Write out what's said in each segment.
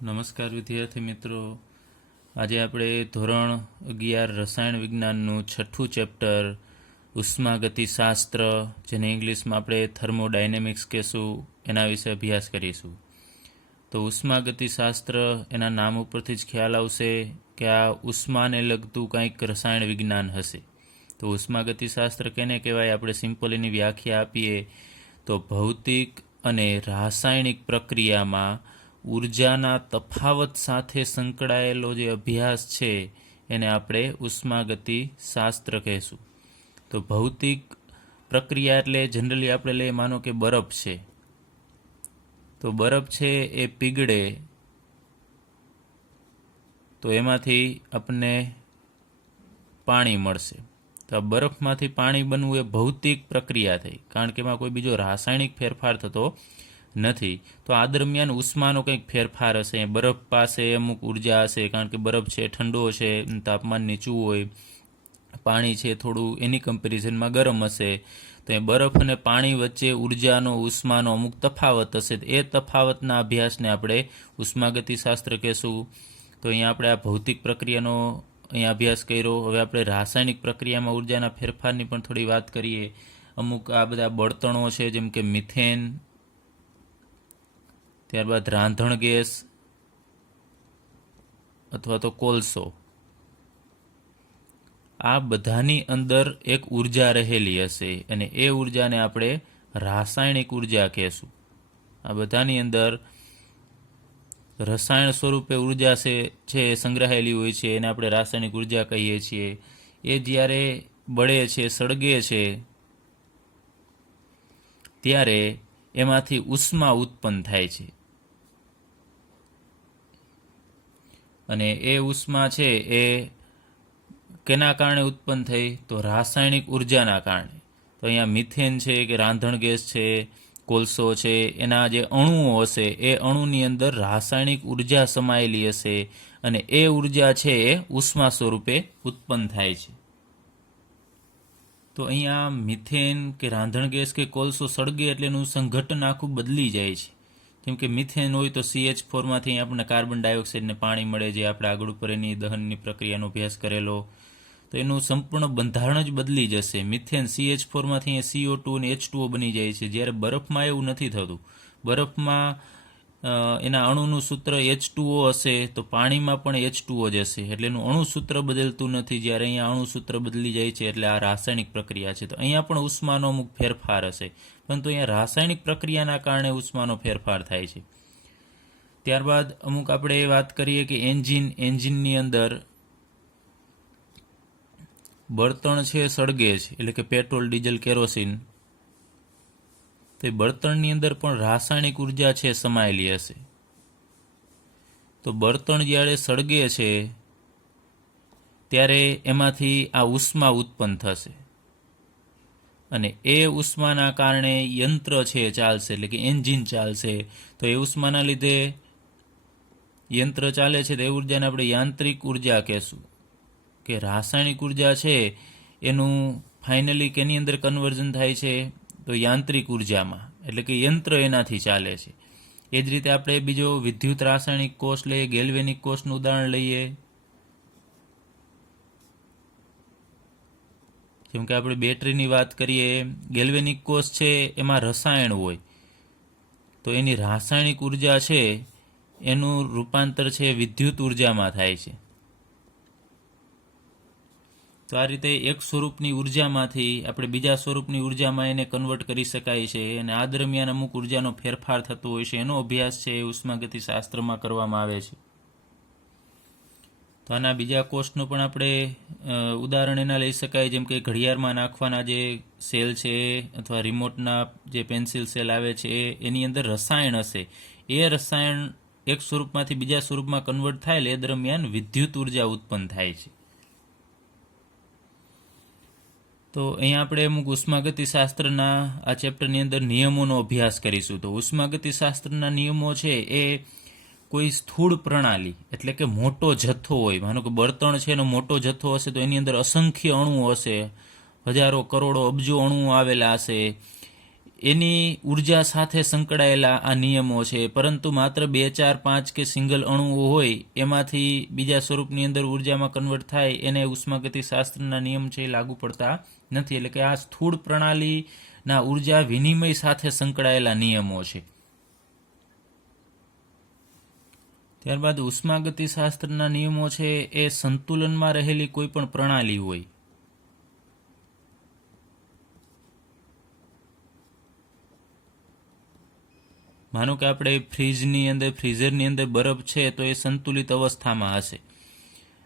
નમસ્કાર વિદ્યાર્થી મિત્રો. આજે આપણે ધોરણ 11 રસાયણ વિજ્ઞાનનું 6થું ચેપ્ટર ઉષ્માગતિશાસ્ત્ર, જેને ઇંગ્લિશમાં આપણે થર્મોડાયનેમિક્સ કહેશું, એના વિશે અભ્યાસ કરીશું. તો ઉષ્માગતિશાસ્ત્ર, એના નામ ઉપરથી જ ખ્યાલ આવશે કે આ ઉષ્માને લગતું કંઈક રસાયણ વિજ્ઞાન હશે. તો ઉષ્માગતિશાસ્ત્ર કેને કહેવાય? આપણે સિમ્પલ એની વ્યાખ્યા આપીએ તો ભૌતિક અને રાસાયણિક પ્રક્રિયામાં ઉર્જાના તફાવત સાથે સંકળાયેલો જે અભ્યાસ છે એને આપણે ઉષ્માગતિશાસ્ત્ર કહેશું. તો ભૌતિક પ્રક્રિયા એટલે જનરલી આપણે લઈએ, માનો કે બરફ છે, તો બરફ છે એ પીગળે તો એમાંથી આપણને પાણી મળશે. તો આ બરફમાંથી પાણી બનવું એ ભૌતિક પ્રક્રિયા થઈ, કારણ કે એમાં કોઈ બીજો રાસાયણિક ફેરફાર થતો નથી. તો આ દરમિયાન ઉષ્માનો કંઈક ફેરફાર હશે. બરફ પાસે અમુક ઉર્જા હશે, કારણ કે બરફ છે ઠંડો છે, તાપમાન નીચું હોય, પાણી છે થોડું એની કમ્પેરિઝનમાં ગરમ હશે. તો એ બરફ અને પાણી વચ્ચે ઉર્જાનો, ઉષ્માનો અમુક તફાવત હશે. એ તફાવતના અભ્યાસને આપણે ઉષ્માગતિશાસ્ત્ર કહેશું. તો અહીંયા આપણે આ ભૌતિક પ્રક્રિયાનો અહીંયા અભ્યાસ કર્યો. હવે આપણે રાસાયણિક પ્રક્રિયામાં ઉર્જાના ફેરફારની પણ થોડી વાત કરીએ. અમુક આ બધા બળતણો છે, જેમ કે મિથેન, ત્યારબાદ રાંધણ ગેસ અથવા તો કોલસો, આ બધાની અંદર એક ઉર્જા રહેલી હશે અને એ ઉર્જાને આપણે રાસાયણિક ઉર્જા કહેશું. આ બધાની અંદર રસાયણ સ્વરૂપે ઉર્જા છે સંગ્રહાયેલી હોય છે, એને આપણે રાસાયણિક ઉર્જા કહીએ છીએ. એ જ્યારે બળે છે, સળગે છે, ત્યારે એમાંથી ઉષ્મા ઉત્પન્ન થાય છે. અને એ ઉષ્મા છે એ કેના કારણે ઉત્પન્ન થઈ? તો રાસાયણિક ઉર્જાના કારણે. તો અહીંયા મિથેન છે કે રાંધણ ગેસ છે, કોલસો છે, એના જે અણુઓ હશે એ અણુની અંદર રાસાયણિક ઉર્જા સમાયેલી હશે અને એ ઉર્જા છે એ ઉષ્મા સ્વરૂપે ઉત્પન્ન થાય છે. તો અહીંયા મિથેન કે રાંધણ ગેસ કે કોલસો સળગે એટલે એનું સંઘટન આખું બદલી જાય છે. જેમ કે મિથેન હોય તો CH4માંથી આપણને કાર્બન ડાયોક્સાઇડને પાણી મળે, જે આપણે આગળ ઉપર એની દહનની પ્રક્રિયાનો અભ્યાસ કરેલો. તો એનું સંપૂર્ણ બંધારણ જ બદલી જશે. મિથેન CH4માંથી CO2 અને H2O બની જાય છે, જ્યારે બરફમાં એવું નથી થતું. બરફમાં એના અણુનું સૂત્ર H2O હશે તો પાણીમાં પણ H2O જ હશે, એટલે એનું અણુસૂત્ર બદલતું નથી. જ્યારે અહીંયા અણુસૂત્ર બદલી જાય છે એટલે આ રાસાયણિક પ્રક્રિયા છે. તો અહીંયા પણ ઉષ્માનો અમુક ફેરફાર હશે, પરંતુ અહીંયા રાસાયણિક પ્રક્રિયાના કારણે ઉષ્માનો ફેરફાર થાય છે. ત્યારબાદ અમુક આપણે વાત કરીએ કે એન્જિનની અંદર બળતણ છે સળગે છે, એટલે કે પેટ્રોલ, ડીઝલ, કેરોસીન. તો એ બળતણની અંદર પણ રાસાયણિક ઉર્જા છે સમાયેલી હશે. તો બળતણ જ્યારે સળગે છે ત્યારે એમાંથી આ ઉષ્મા ઉત્પન્ન થશે અને એ ઉષ્માના કારણે યંત્ર છે ચાલશે, એટલે કે એન્જિન ચાલશે. તો એ ઉષ્માના લીધે યંત્ર ચાલે છે, તો એ ઉર્જાને આપણે યાંત્રિક ઉર્જા કહેશું. કે રાસાયણિક ઉર્જા છે એનું ફાઇનલી કેની અંદર કન્વર્ઝન થાય છે? તો યાંત્રિક ઉર્જામાં, એટલે કે યંત્ર એનાથી ચાલે છે. એ જ રીતે આપણે બીજો વિદ્યુત રાસાયણિક કોષ લઈએ, ગેલ્વેનિક કોષનું ઉદાહરણ લઈએ. જેમ કે આપણે બેટરીની વાત કરીએ, ગેલ્વેનિક કોષ છે એમાં રસાયણ હોય, તો એની રાસાયણિક ઉર્જા છે એનું રૂપાંતર છે વિદ્યુત ઉર્જામાં થાય છે. તો આ રીતે એક સ્વરૂપની ઉર્જામાંથી આપણે બીજા સ્વરૂપની ઉર્જામાં એને કન્વર્ટ કરી શકાય છે, અને આ દરમિયાન અમુક ઉર્જાનો ફેરફાર થતો હોય છે. એનો અભ્યાસ છે એ ઉષ્માગતિશાસ્ત્રમાં કરવામાં આવે છે. તો આના બીજા કોષનું પણ આપણે ઉદાહરણ એના લઈ શકાય, જેમ કે ઘડિયાળમાં નાખવાના જે સેલ છે અથવા રિમોટના જે પેન્સિલ સેલ આવે છે એની અંદર રસાયણ હશે. એ રસાયણ એક સ્વરૂપમાંથી બીજા સ્વરૂપમાં કન્વર્ટ થાય એટલે એ દરમિયાન વિદ્યુત ઉર્જા ઉત્પન્ન થાય છે. તો અહીંયા આપણે અમુક ઉષ્માગતિશાસ્ત્રના આ ચેપ્ટરની અંદર નિયમોનો અભ્યાસ કરીશું. તો ઉષ્માગતિશાસ્ત્રના નિયમો છે એ કોઈ સ્થૂળ પ્રણાલી, એટલે કે મોટો જથ્થો હોય, માનો કે બળતણ છે એનો મોટો જથ્થો હશે તો એની અંદર અસંખ્ય અણુઓ હશે, હજારો, કરોડો, અબજો અણુઓ આવેલા હશે. એની ઉર્જા સાથે સંકળાયેલા આ નિયમો છે, પરંતુ માત્ર 2, 4, 5 કે સિંગલ અણુઓ હોય એમાંથી બીજા સ્વરૂપની અંદર ઉર્જામાં કન્વર્ટ થાય એને ઉષ્માગતિશાસ્ત્રના નિયમ છે એ લાગુ પડતા નથી. એટલે કે આ સ્થૂળ પ્રણાલીના ઉર્જા વિનિમય સાથે સંકળાયેલા નિયમો છે. ત્યારબાદ ઉષ્માગતિશાસ્ત્રના નિયમો છે એ સંતુલનમાં રહેલી કોઈ પણ પ્રણાલી હોય, માનો કે આપણે ફ્રીઝરની અંદર બરફ છે તો એ સંતુલિત અવસ્થામાં હશે,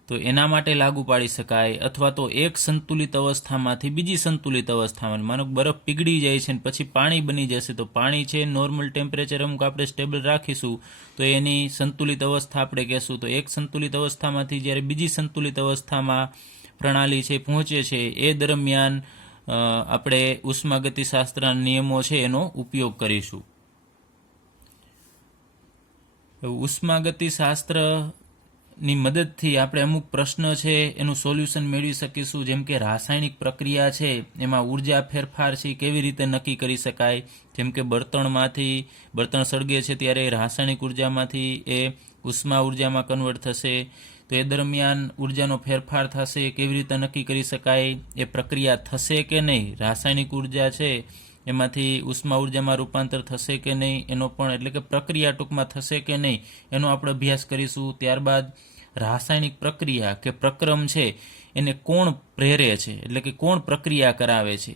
તો એના માટે લાગુ પાડી શકાય. અથવા તો એક સંતુલિત અવસ્થામાંથી બીજી સંતુલિત અવસ્થામાં, માનો બરફ પીગળી જાય છે ને પછી પાણી બની જશે, તો પાણી છે નોર્મલ ટેમ્પરેચર અમુક આપણે સ્ટેબલ રાખીશું તો એની સંતુલિત અવસ્થા આપણે કહેશું. તો એક સંતુલિત અવસ્થામાંથી જ્યારે બીજી સંતુલિત અવસ્થામાં પ્રણાલી છે પહોંચે છે એ દરમિયાન આપણે ઉષ્માગતિશાસ્ત્રના નિયમો છે એનો ઉપયોગ કરીશું. ઉષ્માગતિશાસ્ત્રની મદદથી આપણે અમુક પ્રશ્ન છે એનું સોલ્યુશન મેળવી શકીશું. જેમ કે રાસાયણિક પ્રક્રિયા છે એમાં ઉર્જા ફેરફાર છે કેવી રીતે નક્કી કરી શકાય. જેમ કે બળતણ સળગે છે ત્યારે રાસાયણિક ઉર્જામાંથી એ ઉષ્મા ઉર્જામાં કન્વર્ટ થશે, તો એ દરમિયાન ઉર્જાનો ફેરફાર થશે, કેવી રીતે નક્કી કરી શકાય. એ પ્રક્રિયા થશે કે નહીં, રાસાયણિક ઉર્જા છે એમાંથી ઉષ્મા ઉર્જામાં રૂપાંતર થશે કે નહીં એનો પણ, એટલે કે પ્રક્રિયા ટૂંકમાં થશે કે નહીં એનો આપણે અભ્યાસ કરીશું. ત્યારબાદ રાસાયણિક પ્રક્રિયા કે પ્રક્રમ છે એને કોણ પ્રેરે છે, એટલે કે કોણ પ્રક્રિયા કરાવે છે.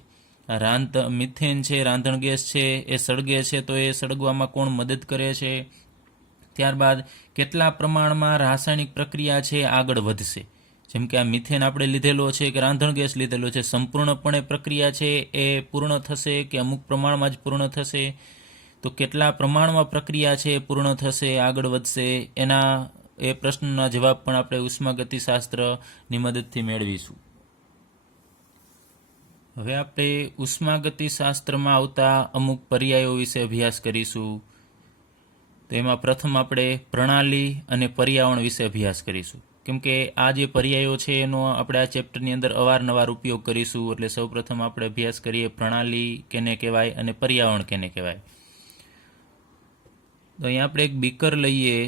મિથેન છે, રાંધણ ગેસ છે, એ સળગે છે તો એ સળગવામાં કોણ મદદ કરે છે. ત્યારબાદ કેટલા પ્રમાણમાં રાસાયણિક પ્રક્રિયા છે આગળ વધશે. જેમ કે આ મિથેન આપણે લીધેલો છે કે રાંધણ ગેસ લીધેલો છે, સંપૂર્ણપણે પ્રક્રિયા છે એ પૂર્ણ થશે કે અમુક પ્રમાણમાં જ પૂર્ણ થશે, તો કેટલા પ્રમાણમાં પ્રક્રિયા છે એ પૂર્ણ થશે, આગળ વધશે, એના એ પ્રશ્નના જવાબ પણ આપણે ઉષ્માગતિશાસ્ત્રની મદદથી મેળવીશું. હવે આપણે ઉષ્માગતિશાસ્ત્રમાં આવતા અમુક પર્યાયો વિશે અભ્યાસ કરીશું. તો એમાં પ્રથમ આપણે પ્રણાલી અને પર્યાવરણ વિશે અભ્યાસ કરીશું. કેમ કે આ જે પર્યાયો છે એનો આપણે આ ચેપ્ટરની અંદર અવારનવાર ઉપયોગ કરીશું. એટલે સૌપ્રથમ આપણે અભ્યાસ કરીએ પ્રણાલી કેને કહેવાય અને પર્યાવરણ કેને કહેવાય. તો અહીંયા આપણે એક બીકર લઈએ,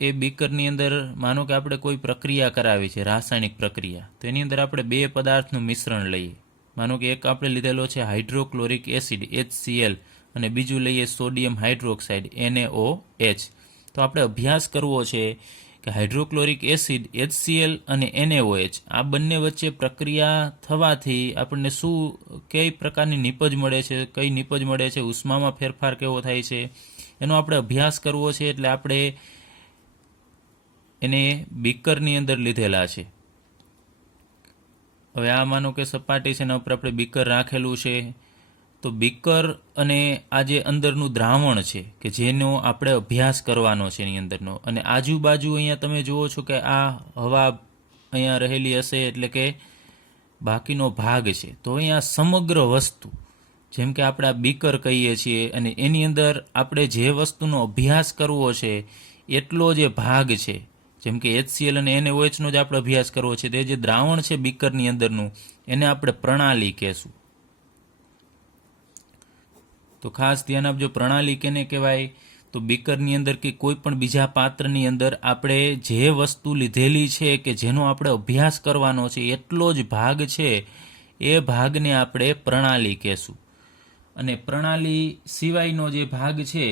એ બીકરની અંદર માનો કે આપણે કોઈ પ્રક્રિયા કરાવી છે, રાસાયણિક પ્રક્રિયા, તો એની અંદર આપણે 2 પદાર્થનું મિશ્રણ લઈએ. માનો કે એક આપણે લીધેલો છે હાઇડ્રોક્લોરિક એસિડ HCl અને બીજું લઈએ સોડિયમ હાઇડ્રોક્સાઇડ NaOH. તો આપણે અભ્યાસ કરવો છે કે હાઇડ્રોક્લોરિક એસિડ HCl અને NaOH આ બંને વચ્ચે પ્રક્રિયા થવાથી આપણને કઈ પ્રકારની નિપજ મળે છે, કઈ નિપજ મળે છે, ઉષ્મામાં ફેરફાર કેવો થાય છે એનો આપણે અભ્યાસ કરવો છે. એટલે આપણે એને બીકરની અંદર લીધેલા છે. હવે આ માનો કે સપાટી છે એના ઉપર આપણે બીકર રાખેલું છે, તો બીકર અને આ જે અંદરનું દ્રાવણ છે કે જેનો આપણે અભ્યાસ કરવાનો છે એની અંદરનો, અને આજુબાજુ અહીંયા તમે જુઓ છો કે આ હવા અહીંયા રહેલી હશે, એટલે કે બાકીનો ભાગ છે. તો અહીંયા સમગ્ર વસ્તુ, જેમ કે આપણે આ બીકર કહીએ છીએ, અને એની અંદર આપણે જે વસ્તુનો અભ્યાસ કરવો છે એટલો જે ભાગ છે, જેમ કે HCl અને NaOH નો જ આપણે અભ્યાસ કરવો છે, તે જે દ્રાવણ છે બીકરની અંદરનું એને આપણે પ્રણાલી કહેશું. તો ખાસ ધ્યાન આપજો, પ્રણાલી કેને કહેવાય? તો બીકરની અંદર કે કોઈ પણ બીજા પાત્રની અંદર આપણે જે વસ્તુ લીધેલી છે કે જેનો આપણે અભ્યાસ કરવાનો છે એટલો જ ભાગ છે એ ભાગને આપણે પ્રણાલી કહેશું. અને પ્રણાલી સિવાયનો જે ભાગ છે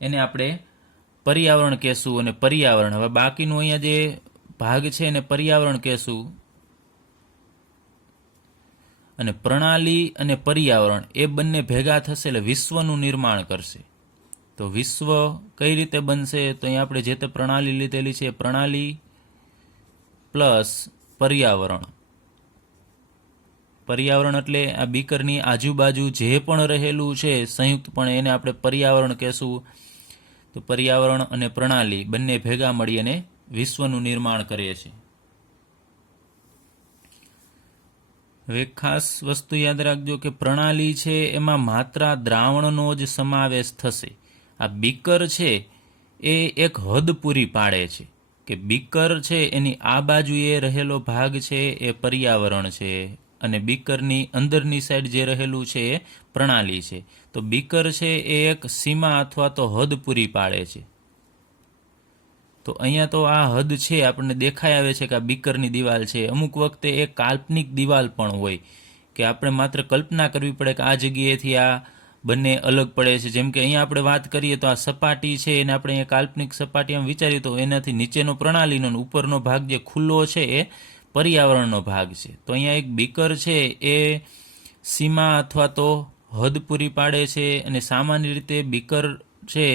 એને આપણે પર્યાવરણ કહેશું. અને પર્યાવરણ, હવે બાકીનો અહીંયા જે ભાગ છે એને પર્યાવરણ કહેશું. અને પ્રણાલી અને પર્યાવરણ એ બંને ભેગા થશે એટલે વિશ્વનું નિર્માણ કરશે. તો વિશ્વ કઈ રીતે બનશે? તો અહીંયા આપણે જે તે પ્રણાલી લીધેલી છે, પ્રણાલી પ્લસ પર્યાવરણ. પર્યાવરણ એટલે આ બીકરની આજુબાજુ જે પણ રહેલું છે સંયુક્તપણે એને આપણે પર્યાવરણ કહેશું. તો પર્યાવરણ અને પ્રણાલી બંને ભેગા મળી અને વિશ્વનું નિર્માણ કરે છે. હવે ખાસ વસ્તુ યાદ રાખજો કે પ્રણાલી છે એમાં માત્ર દ્રાવણનો જ સમાવેશ થશે. આ બીકર છે એ એક હદ પૂરી પાડે છે કે બીકર છે એની આ બાજુએ રહેલો ભાગ છે એ પર્યાવરણ છે, અને બીકરની અંદરની સાઈડ જે રહેલું છે એ પ્રણાલી છે. તો બીકર છે એ એક સીમા અથવા તો હદ પૂરી પાડે છે. તો અહીંયા તો આ હદ છે આપણને દેખાઈ આવે છે કે આ બીકરની દિવાલ છે. અમુક વખતે એ કાલ્પનિક દિવાલ પણ હોય કે આપણે માત્ર કલ્પના કરવી પડે કે આ જગ્યાએથી આ બંને અલગ પડે છે. જેમ કે અહીંયા આપણે વાત કરીએ તો આ સપાટી છે એને આપણે અહીંયા કાલ્પનિક સપાટી આમ વિચારીએ તો એનાથી નીચેનો પ્રણાલીનો ઉપરનો ભાગ જે ખુલ્લો છે એ પર્યાવરણનો ભાગ છે. તો અહીંયા એક બીકર છે એ સીમા અથવા તો હદ પૂરી પાડે છે અને સામાન્ય રીતે બીકર છે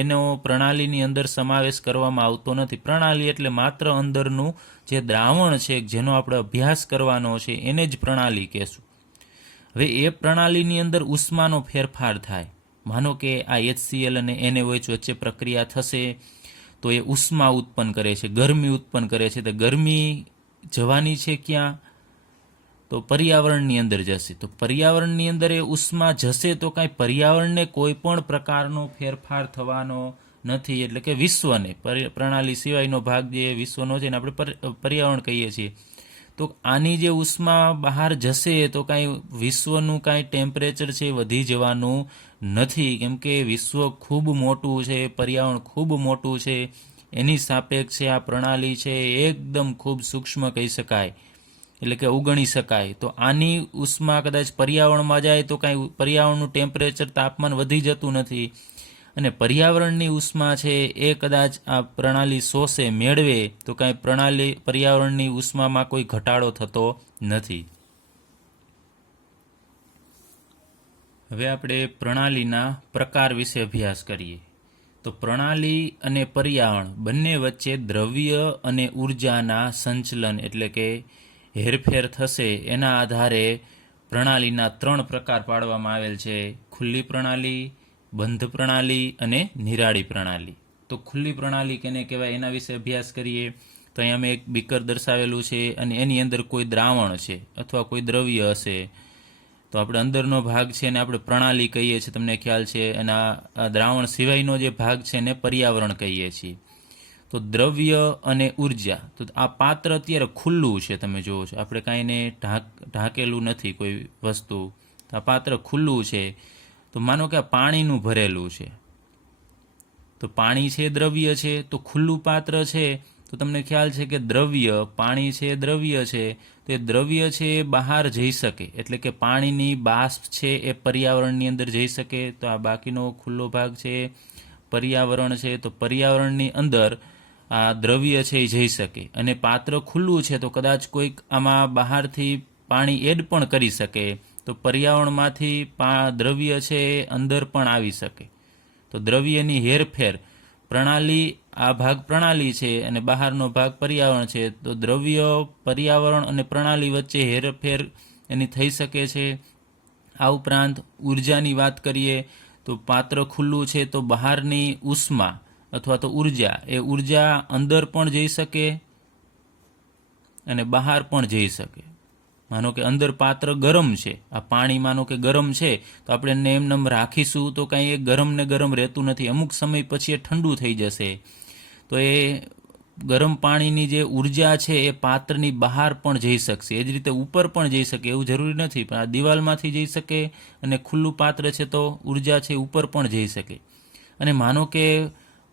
એનો પ્રણાલીની અંદર સમાવેશ કરવામાં આવતો નથી. પ્રણાલી એટલે માત્ર અંદરનું જે દ્રાવણ છે જેનો આપણે અભ્યાસ કરવાનો છે એને જ પ્રણાલી કહેશું. હવે એ પ્રણાલીની અંદર ઉષ્માનો ફેરફાર થાય. માનો કે આ HCl અને NaOH વચ્ચે પ્રક્રિયા થશે તો એ ઉષ્મા ઉત્પન્ન કરે છે, ગરમી ઉત્પન્ન કરે છે. તો ગરમી જવાની છે ક્યાં? તો પર્યાવરણની અંદર જશે. તો પર્યાવરણની અંદર એ ઉષ્મા જશે તો કાંઈ પર્યાવરણને કોઈ પણ પ્રકારનો ફેરફાર થવાનો નથી. એટલે કે વિશ્વને, પ્રણાલી સિવાયનો ભાગ જે વિશ્વનો છે ને આપણે પર્યાવરણ કહીએ છીએ. તો આની જે ઉષ્મા બહાર જશે તો કાંઈ વિશ્વનું કાંઈ ટેમ્પરેચર છે વધી જવાનું નથી. કેમ કે વિશ્વ ખૂબ મોટું છે, પર્યાવરણ ખૂબ મોટું છે. એની સાપેક્ષે આ પ્રણાલી છે એકદમ ખૂબ સૂક્ષ્મ કહી શકાય, એટલે કે અવગણી શકાય. તો આની ઉષ્મા કદાચ પર્યાવરણમાં જાય તો કાંઈ પર્યાવરણનું ટેમ્પરેચર, તાપમાન વધી જતું નથી. અને પર્યાવરણની ઉષ્મા છે એ કદાચ આ પ્રણાલી શોષે, મેળવે તો કાંઈ પર્યાવરણની ઉષ્મામાં કોઈ ઘટાડો થતો નથી. હવે આપણે પ્રણાલીના પ્રકાર વિશે અભ્યાસ કરીએ. તો પ્રણાલી અને પર્યાવરણ બંને વચ્ચે દ્રવ્ય અને ઉર્જાના સંચલન એટલે કે હેરફેર થશે. એના આધારે પ્રણાલીના 3 પ્રકાર પાડવામાં આવેલ છે: ખુલ્લી પ્રણાલી, બંધ પ્રણાલી અને નિરાળી પ્રણાલી. તો ખુલ્લી પ્રણાલી કેને કહેવાય એના વિશે અભ્યાસ કરીએ. તો અહીંયા મેં એક બીકર દર્શાવેલું છે અને એની અંદર કોઈ દ્રાવણ છે અથવા કોઈ દ્રવ્ય હશે. તો આપણે અંદરનો ભાગ છે એને આપણે પ્રણાલી કહીએ છીએ, તમને ખ્યાલ છે. એના દ્રાવણ સિવાયનો જે ભાગ છે એને પર્યાવરણ કહીએ છીએ. તો દ્રવ્ય અને ઉર્જા, તો આ પાત્ર અત્યારે ખુલ્લું છે, તમે જુઓ છો, આપણે કાંઈ એને ઢાંકેલું નથી કોઈ વસ્તુ. આ પાત્ર ખુલ્લું છે. તો માનો કે આ પાણીનું ભરેલું છે, તો પાણી છે દ્રવ્ય છે. તો ખુલ્લું પાત્ર છે તો તમને ખ્યાલ છે કે દ્રવ્ય, પાણી છે દ્રવ્ય છે, તો એ દ્રવ્ય છે એ બહાર જઈ શકે. એટલે કે પાણીની બાષ્પ છે એ પર્યાવરણની અંદર જઈ શકે. તો આ બાકીનો ખુલ્લો ભાગ છે પર્યાવરણ છે. તો પર્યાવરણની અંદર આ દ્રવ્ય છે એ જઈ શકે. અને પાત્ર ખુલ્લું છે તો કદાચ કોઈક આમાં બહારથી પાણી એડ પણ કરી શકે. તો પર્યાવરણમાંથી દ્રવ્ય છે એ અંદર પણ આવી શકે. તો દ્રવ્યની હેરફેર, પ્રણાલી, આ ભાગ પ્રણાલી છે અને બહારનો ભાગ પર્યાવરણ છે. તો દ્રવ્ય, પર્યાવરણ અને પ્રણાલી વચ્ચે હેરફેર એની થઈ શકે છે. આ ઉપરાંત ઉર્જાની વાત કરીએ તો પાત્ર ખુલ્લું છે તો બહારની ઉષ્મા અથવા તો ઉર્જા, એ ઉર્જા અંદર પણ જઈ શકે અને બહાર પણ જઈ શકે. માનો કે અંદર પાત્ર ગરમ છે, આ પાણી માનો કે ગરમ છે, તો આપણે એને એમનેમ રાખીશું તો કાંઈ એ ગરમ ને ગરમ રહેતું નથી. અમુક સમય પછી એ ઠંડુ થઈ જશે. તો એ ગરમ પાણીની જે ઉર્જા છે એ પાત્રની બહાર પણ જઈ શકશે. એ જ રીતે ઉપર પણ જઈ શકે, એવું જરૂરી નથી, પણ આ દિવાલમાંથી જઈ શકે. અને ખુલ્લું પાત્ર છે તો ઉર્જા છે ઉપર પણ જઈ શકે. અને માનો કે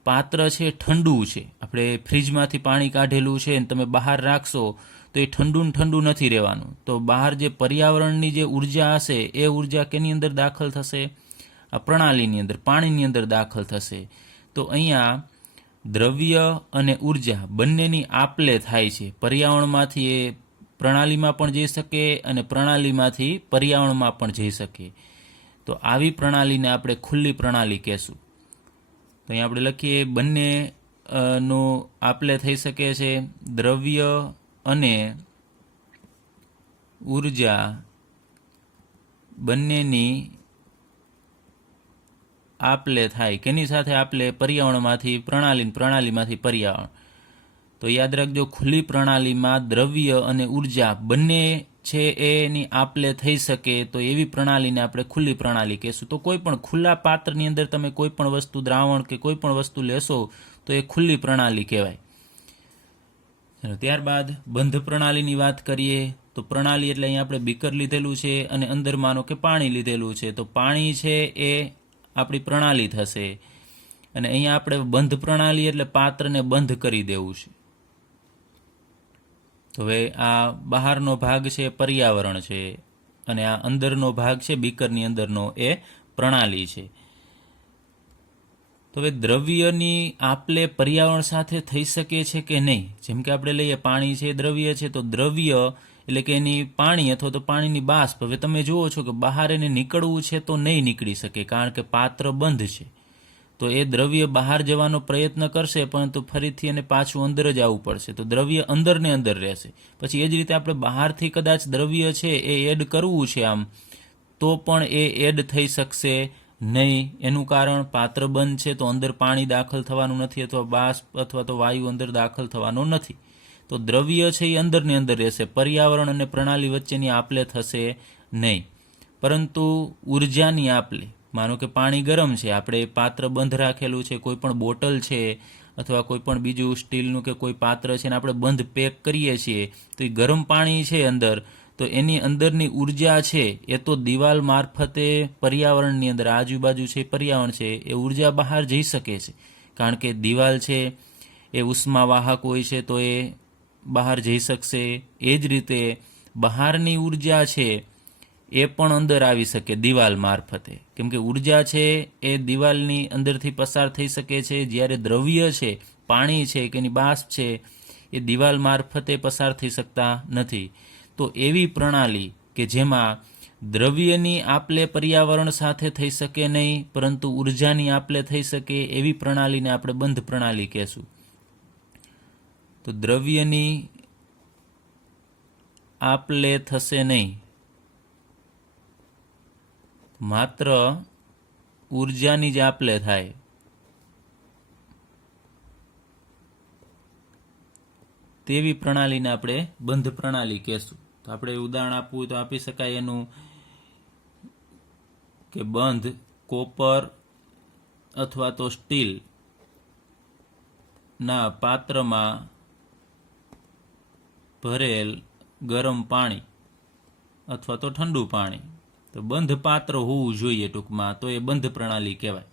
પાત્ર છે ઠંડુ છે, આપણે ફ્રીજમાંથી પાણી કાઢેલું છે અને તમે બહાર રાખશો તો એ ઠંડુ નથી રહેવાનું. તો બહાર જે પર્યાવરણની જે ઉર્જા હશે એ ઉર્જા કેની અંદર દાખલ થશે? આ પ્રણાલીની અંદર, પાણીની અંદર દાખલ થશે. તો અહીંયા દ્રવ્ય અને ઉર્જા બંનેની આપલે થાય છે. પર્યાવરણમાંથી એ પ્રણાલીમાં પણ જઈ શકે અને પ્રણાલીમાંથી પર્યાવરણમાં પણ જઈ શકે. તો આવી પ્રણાલીને આપણે ખુલ્લી પ્રણાલી કહેશું. તો અહીં આપણે લખીએ બંને નો આપલે થઈ શકે છે. દ્રવ્ય અને ઉર્જા બંનેની આપલે થાય. કેની સાથે આપલે? પર્યાવરણમાંથી પ્રણાલી, પ્રણાલીમાંથી પર્યાવરણ. તો યાદ રાખજો, ખુલ્લી પ્રણાલીમાં દ્રવ્ય અને ઉર્જા બંને છે એની આપલે થઈ શકે તો એવી પ્રણાલીને આપણે ખુલ્લી પ્રણાલી કહેશું. તો કોઈ પણ ખુલ્લા પાત્રની અંદર તમે કોઈ પણ વસ્તુ, દ્રાવણ કે કોઈ પણ વસ્તુ લેશો તો એ ખુલ્લી પ્રણાલી કહેવાય. ત્યારબાદ બંધ પ્રણાલીની વાત કરીએ તો પ્રણાલી એટલે અહીંયા આપણે બીકર લીધેલું છે અને અંદર માનો કે પાણી લીધેલું છે, તો પાણી છે એ આપણી પ્રણાલી થશે. અને અહીંયા આપણે બંધ પ્રણાલી એટલે પાત્રને બંધ કરી દેવું છે. તો હવે આ બહારનો ભાગ છે પર્યાવરણ છે અને આ અંદરનો ભાગ છે બીકરની અંદરનો એ પ્રણાલી છે. તો હવે દ્રવ્યની આપલે પર્યાવરણ સાથે થઈ શકે છે કે નહીં? જેમ કે આપણે લઈએ પાણી છે દ્રવ્ય છે, તો દ્રવ્ય એટલે કે એની પાણી અથવા તો પાણીની બાષ્પ, હવે તમે જુઓ છો કે બહાર એને નીકળવું છે તો નહીં નીકળી શકે, કારણ કે પાત્ર બંધ છે. તો એ દ્રવ્ય બહાર જવાનો પ્રયત્ન કરશે પરંતુ ફરીથી એને પાછું અંદર જ આવવું પડશે, તો દ્રવ્ય અંદર ને અંદર રહેશે. પછી એ જ રીતે આપણે બહારથી કદાચ દ્રવ્ય છે એ એડ કરવું છે આમ, તો પણ એ એડ થઈ શકશે નહીં. એનું કારણ પાત્ર બંધ છે, તો અંદર પાણી દાખલ થવાનું નથી અથવા બાષ્પ અથવા તો વાયુ અંદર દાખલ થવાનો નથી. તો દ્રવ્ય છે એ અંદર ને અંદર રહેશે, પર્યાવરણ અને પ્રણાલી વચ્ચેની આપલે થશે નહીં. પરંતુ ઉર્જાની આપલે, માનો કે પાણી ગરમ છે, આપણે પાત્ર બંધ રાખેલું છે, કોઈ પણ બોટલ છે અથવા કોઈ પણ બીજું સ્ટીલનું કે કોઈ પાત્ર છે ને આપણે બંધ પેક કરીએ છીએ, તો એ ગરમ પાણી છે અંદર, તો એની અંદરની ઉર્જા છે એ તો દિવાલ મારફતે પર્યાવરણની અંદર, આજુબાજુ છે પર્યાવરણ છે, એ ઉર્જા બહાર જઈ શકે છે, કારણ કે દિવાલ છે એ ઉષ્માવાહક હોય છે તો એ બહાર જઈ શકશે. એ જ રીતે બહારની ઉર્જા છે એ પણ અંદર આવી શકે દિવાલ મારફતે, કેમ કે ઉર્જા છે એ દિવાલની અંદરથી પસાર થઈ શકે છે, જ્યારે દ્રવ્ય છે, પાણી છે કે એની બાષ્પ છે એ દિવાલ મારફતે પસાર થઈ શકતા નથી. તો એવી પ્રણાલી કે જેમાં દ્રવ્યની આપલે પર્યાવરણ સાથે થઈ શકે નહીં પરંતુ ઉર્જાની આપલે થઈ શકે, એવી પ્રણાલીને આપણે બંધ પ્રણાલી કહેશું. તો દ્રવ્યની આપલે થશે નહીં, માત્ર ઉર્જાની જ આપલે થાય. તેવી પ્રણાલીને આપણે બંધ પ્રણાલી કહેશું. તો આપણે ઉદાહરણ આપવું હોય તો આપી શકાય એનું કે બંધ કોપર અથવા તો સ્ટીલ ના પાત્રમાં ભરેલ ગરમ પાણી અથવા તો ઠંડુ પાણી, તો બંધ પાત્ર હોવું જોઈએ ટૂંકમાં, તો એ બંધ પ્રણાલી કહેવાય.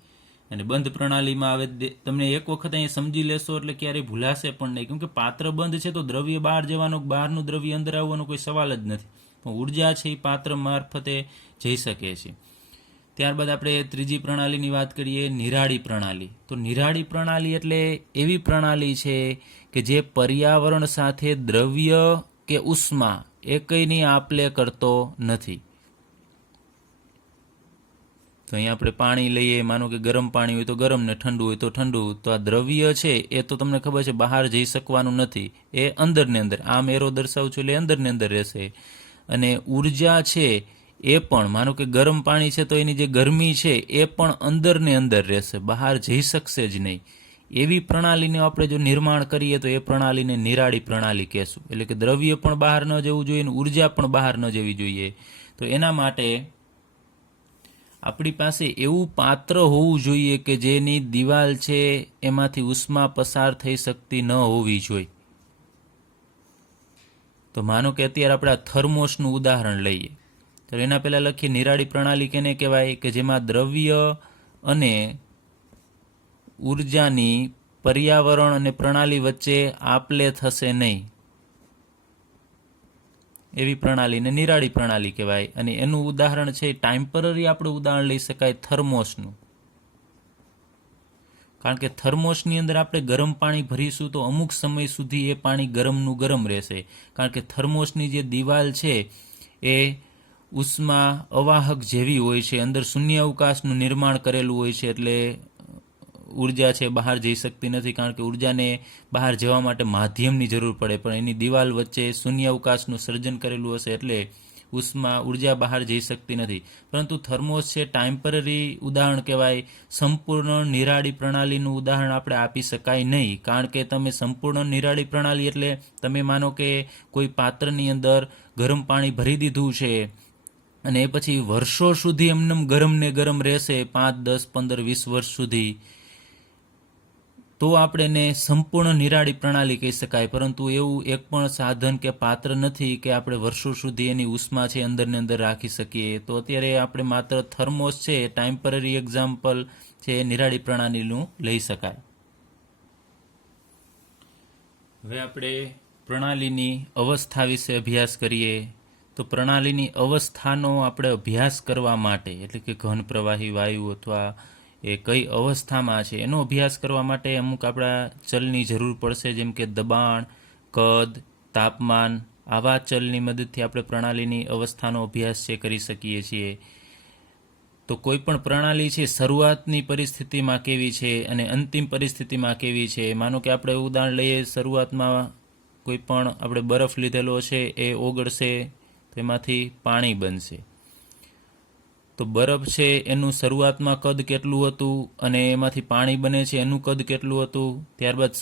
અને બંધ પ્રણાલીમાં હવે તમને એક વખત અહીંયા સમજી લેશો એટલે ક્યારેય ભૂલાશે પણ નહીં, કેમકે પાત્ર બંધ છે તો દ્રવ્ય બહાર જવાનું, બહારનું દ્રવ્ય અંદર આવવાનો કોઈ સવાલ જ નથી. પણ ઉર્જા છે એ પાત્ર મારફતે જઈ શકે છે. ત્યારબાદ આપણે ત્રીજી પ્રણાલીની વાત કરીએ, નિરાળી પ્રણાલી. તો નિરાળી પ્રણાલી એટલે એવી પ્રણાલી છે કે જે પર્યાવરણ સાથે દ્રવ્ય કે ઉષ્મા એકયની આપલે કરતો નથી. તો અહીંયા આપણે પાણી લઈએ, માનો કે ગરમ પાણી હોય તો ગરમ ને ઠંડુ હોય તો ઠંડુ, તો આ દ્રવ્ય છે એ તો તમને ખબર છે બહાર જઈ શકવાનું નથી, એ અંદર ને અંદર, આમ એરો દર્શાવું છું એટલે અંદર ને અંદર રહેશે. અને ઉર્જા છે એ પણ, માનો કે ગરમ પાણી છે તો એની જે ગરમી છે એ પણ અંદર ને અંદર રહેશે, બહાર જઈ શકશે જ નહીં. એવી પ્રણાલીને આપણે જો નિર્માણ કરીએ તો એ પ્રણાલીને નિરાળી પ્રણાલી કહેશું. એટલે કે દ્રવ્ય પણ બહાર ન જવું જોઈએ અને ઉર્જા પણ બહાર ન જવી જોઈએ. તો એના માટે આપણી પાસે એવું પાત્ર હોવું જોઈએ કે જેની દિવાલ છે એમાંથી ઉષ્મા પસાર થઈ શકતી ન હોવી જોઈએ. તો માનો કે અત્યારે આપણે આ થર્મોસનું ઉદાહરણ લઈએ, તો એના પહેલાં લખીએ નિરાળી પ્રણાલી કેને કહેવાય? કે જેમાં દ્રવ્ય અને ઉર્જાની પર્યાવરણ અને પ્રણાલી વચ્ચે આપલે થશે નહીં, એવી પ્રણાલીને નિરાળી પ્રણાલી કહેવાય. અને એનું ઉદાહરણ છે ટેમ્પરરી આપણે ઉદાહરણ લઈ શકાય થર્મોસનું, કારણ કે થર્મોસની અંદર આપણે ગરમ પાણી ભરીશું તો અમુક સમય સુધી એ પાણી ગરમનું ગરમ રહેશે, કારણ કે થર્મોસની જે દિવાલ છે એ ઉષ્મા અવાહક જેવી હોય છે, અંદર શૂન્ય અવકાશનું નિર્માણ કરેલું હોય છે, એટલે ઉર્જા છે બહાર જઈ શકતી નથી, કારણ કે ઉર્જાને બહાર જવા માટે માધ્યમની જરૂર પડે, પણ એની દિવાલ વચ્ચે શૂન્ય અવકાશનું સર્જન કરેલું હશે એટલે ઉર્જા બહાર જઈ શકતી નથી. પરંતુ થર્મોસ છે ટેમ્પરરી ઉદાહરણ કહેવાય. સંપૂર્ણ નિરાળી પ્રણાલીનું ઉદાહરણ આપણે આપી શકાય નહીં, કારણ કે તમે સંપૂર્ણ નિરાળી પ્રણાલી એટલે તમે માનો કે કોઈ પાત્રની અંદર ગરમ પાણી ભરી દીધું છે અને એ પછી વર્ષો સુધી એમને ગરમ ને ગરમ રહેશે, 5, 10, 15, 20 વર્ષ સુધી, તો આપણે એને સંપૂર્ણ નિરાળી પ્રણાલી કહી શકાય. પરંતુ એવું એક પણ સાધન કે પાત્ર નથી કે આપણે વર્ષો સુધી એની ઉષ્મા છે અંદર ને અંદર રાખી શકીએ. તો અત્યારે આપણે માત્ર થર્મોસ છે, ટેમ્પરરી એક્ઝામ્પલ છે, નિરાળી પ્રણાલીનું લઈ શકાય. હવે આપણે પ્રણાલીની અવસ્થા વિશે અભ્યાસ કરીએ. તો પ્રણાલીની અવસ્થાનો આપણે અભ્યાસ કરવા માટે, એટલે કે ઘન પ્રવાહી વાયુ અથવા એ કઈ અવસ્થામાં છે એનો અભ્યાસ કરવા માટે અમુક આપણા ચલની જરૂર પડશે, જેમ કે દબાણ, કદ, તાપમાન. આવા ચલની મદદથી આપણે પ્રણાલીની અવસ્થાનો અભ્યાસ છે કરી શકીએ છીએ. તો કોઈ પણ પ્રણાલી છે શરૂઆતની પરિસ્થિતિમાં કેવી છે અને અંતિમ પરિસ્થિતિમાં કેવી છે. માનો કે આપણે ઉદાહરણ લઈએ, શરૂઆતમાં કોઈ પણ આપણે બરફ લીધેલો છે, એ ઓગળશે તો એમાંથી પાણી બનશે. તો બરફ છે એનું શરૂઆતમાં કદ કેટલું હતું અને એમાંથી પાણી બને છે એનું કદ કેટલું હતું. ત્યારબાદ